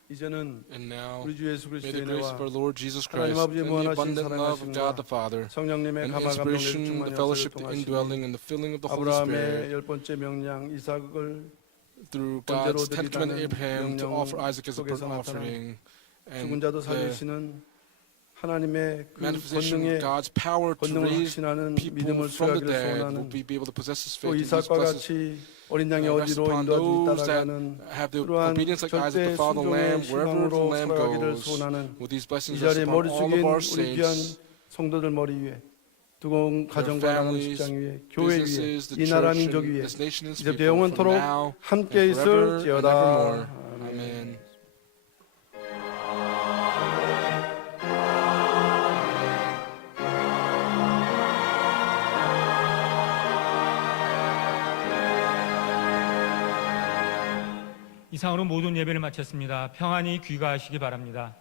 이제는 And now, 우리 주 예수 may 그리스도의 the grace of our 은혜와 Lord Jesus 하나님 Christ 아버지의 and the 무한하신 abundant love of God the 사랑하심과 Father 성령님의 and the 감화 감동의 inspiration, the 충만히 fellowship, the 하시는 indwelling, and the filling of the Holy 아브라함의 Spirit 열 번째 명령 이삭을 through 번제로 God's 10th commandment to Abraham to 명령 offer Isaac as a burnt 속에서 나타난 offering 죽은 and 자도 the 살리시는 하나님의 그 manifestation 권능의 of God's power to 권능을 raise 확신하는 people 믿음을 from the 수여하기를 dead will 소원하는 be able to possess His 또 faith and these 이삭과 blessings 같이 어린 양의 rest 어디로 upon 인도하지 those that 따라가는 have the 그러한 obedience like Isaac 절대 to follow the Lamb 순종의 wherever the 신앙으로 Lamb 살아가기를 goes. 소원하는 Will these 이 blessings rest 자리에 upon 머리 all 숙인 of our 우리 귀한 saints, 성도들 머리 위에 뜨거운 가정과 나가는 families, 직장 위에 교회 위에 businesses, the 이 나라 church, 민족 and 위에 this nation and 이제부터 people 영원토록 from now 함께 and forever and 있을지어다. evermore. 아멘. Amen. 이상으로 모든 예배를 마쳤습니다. 평안히 귀가하시기 바랍니다.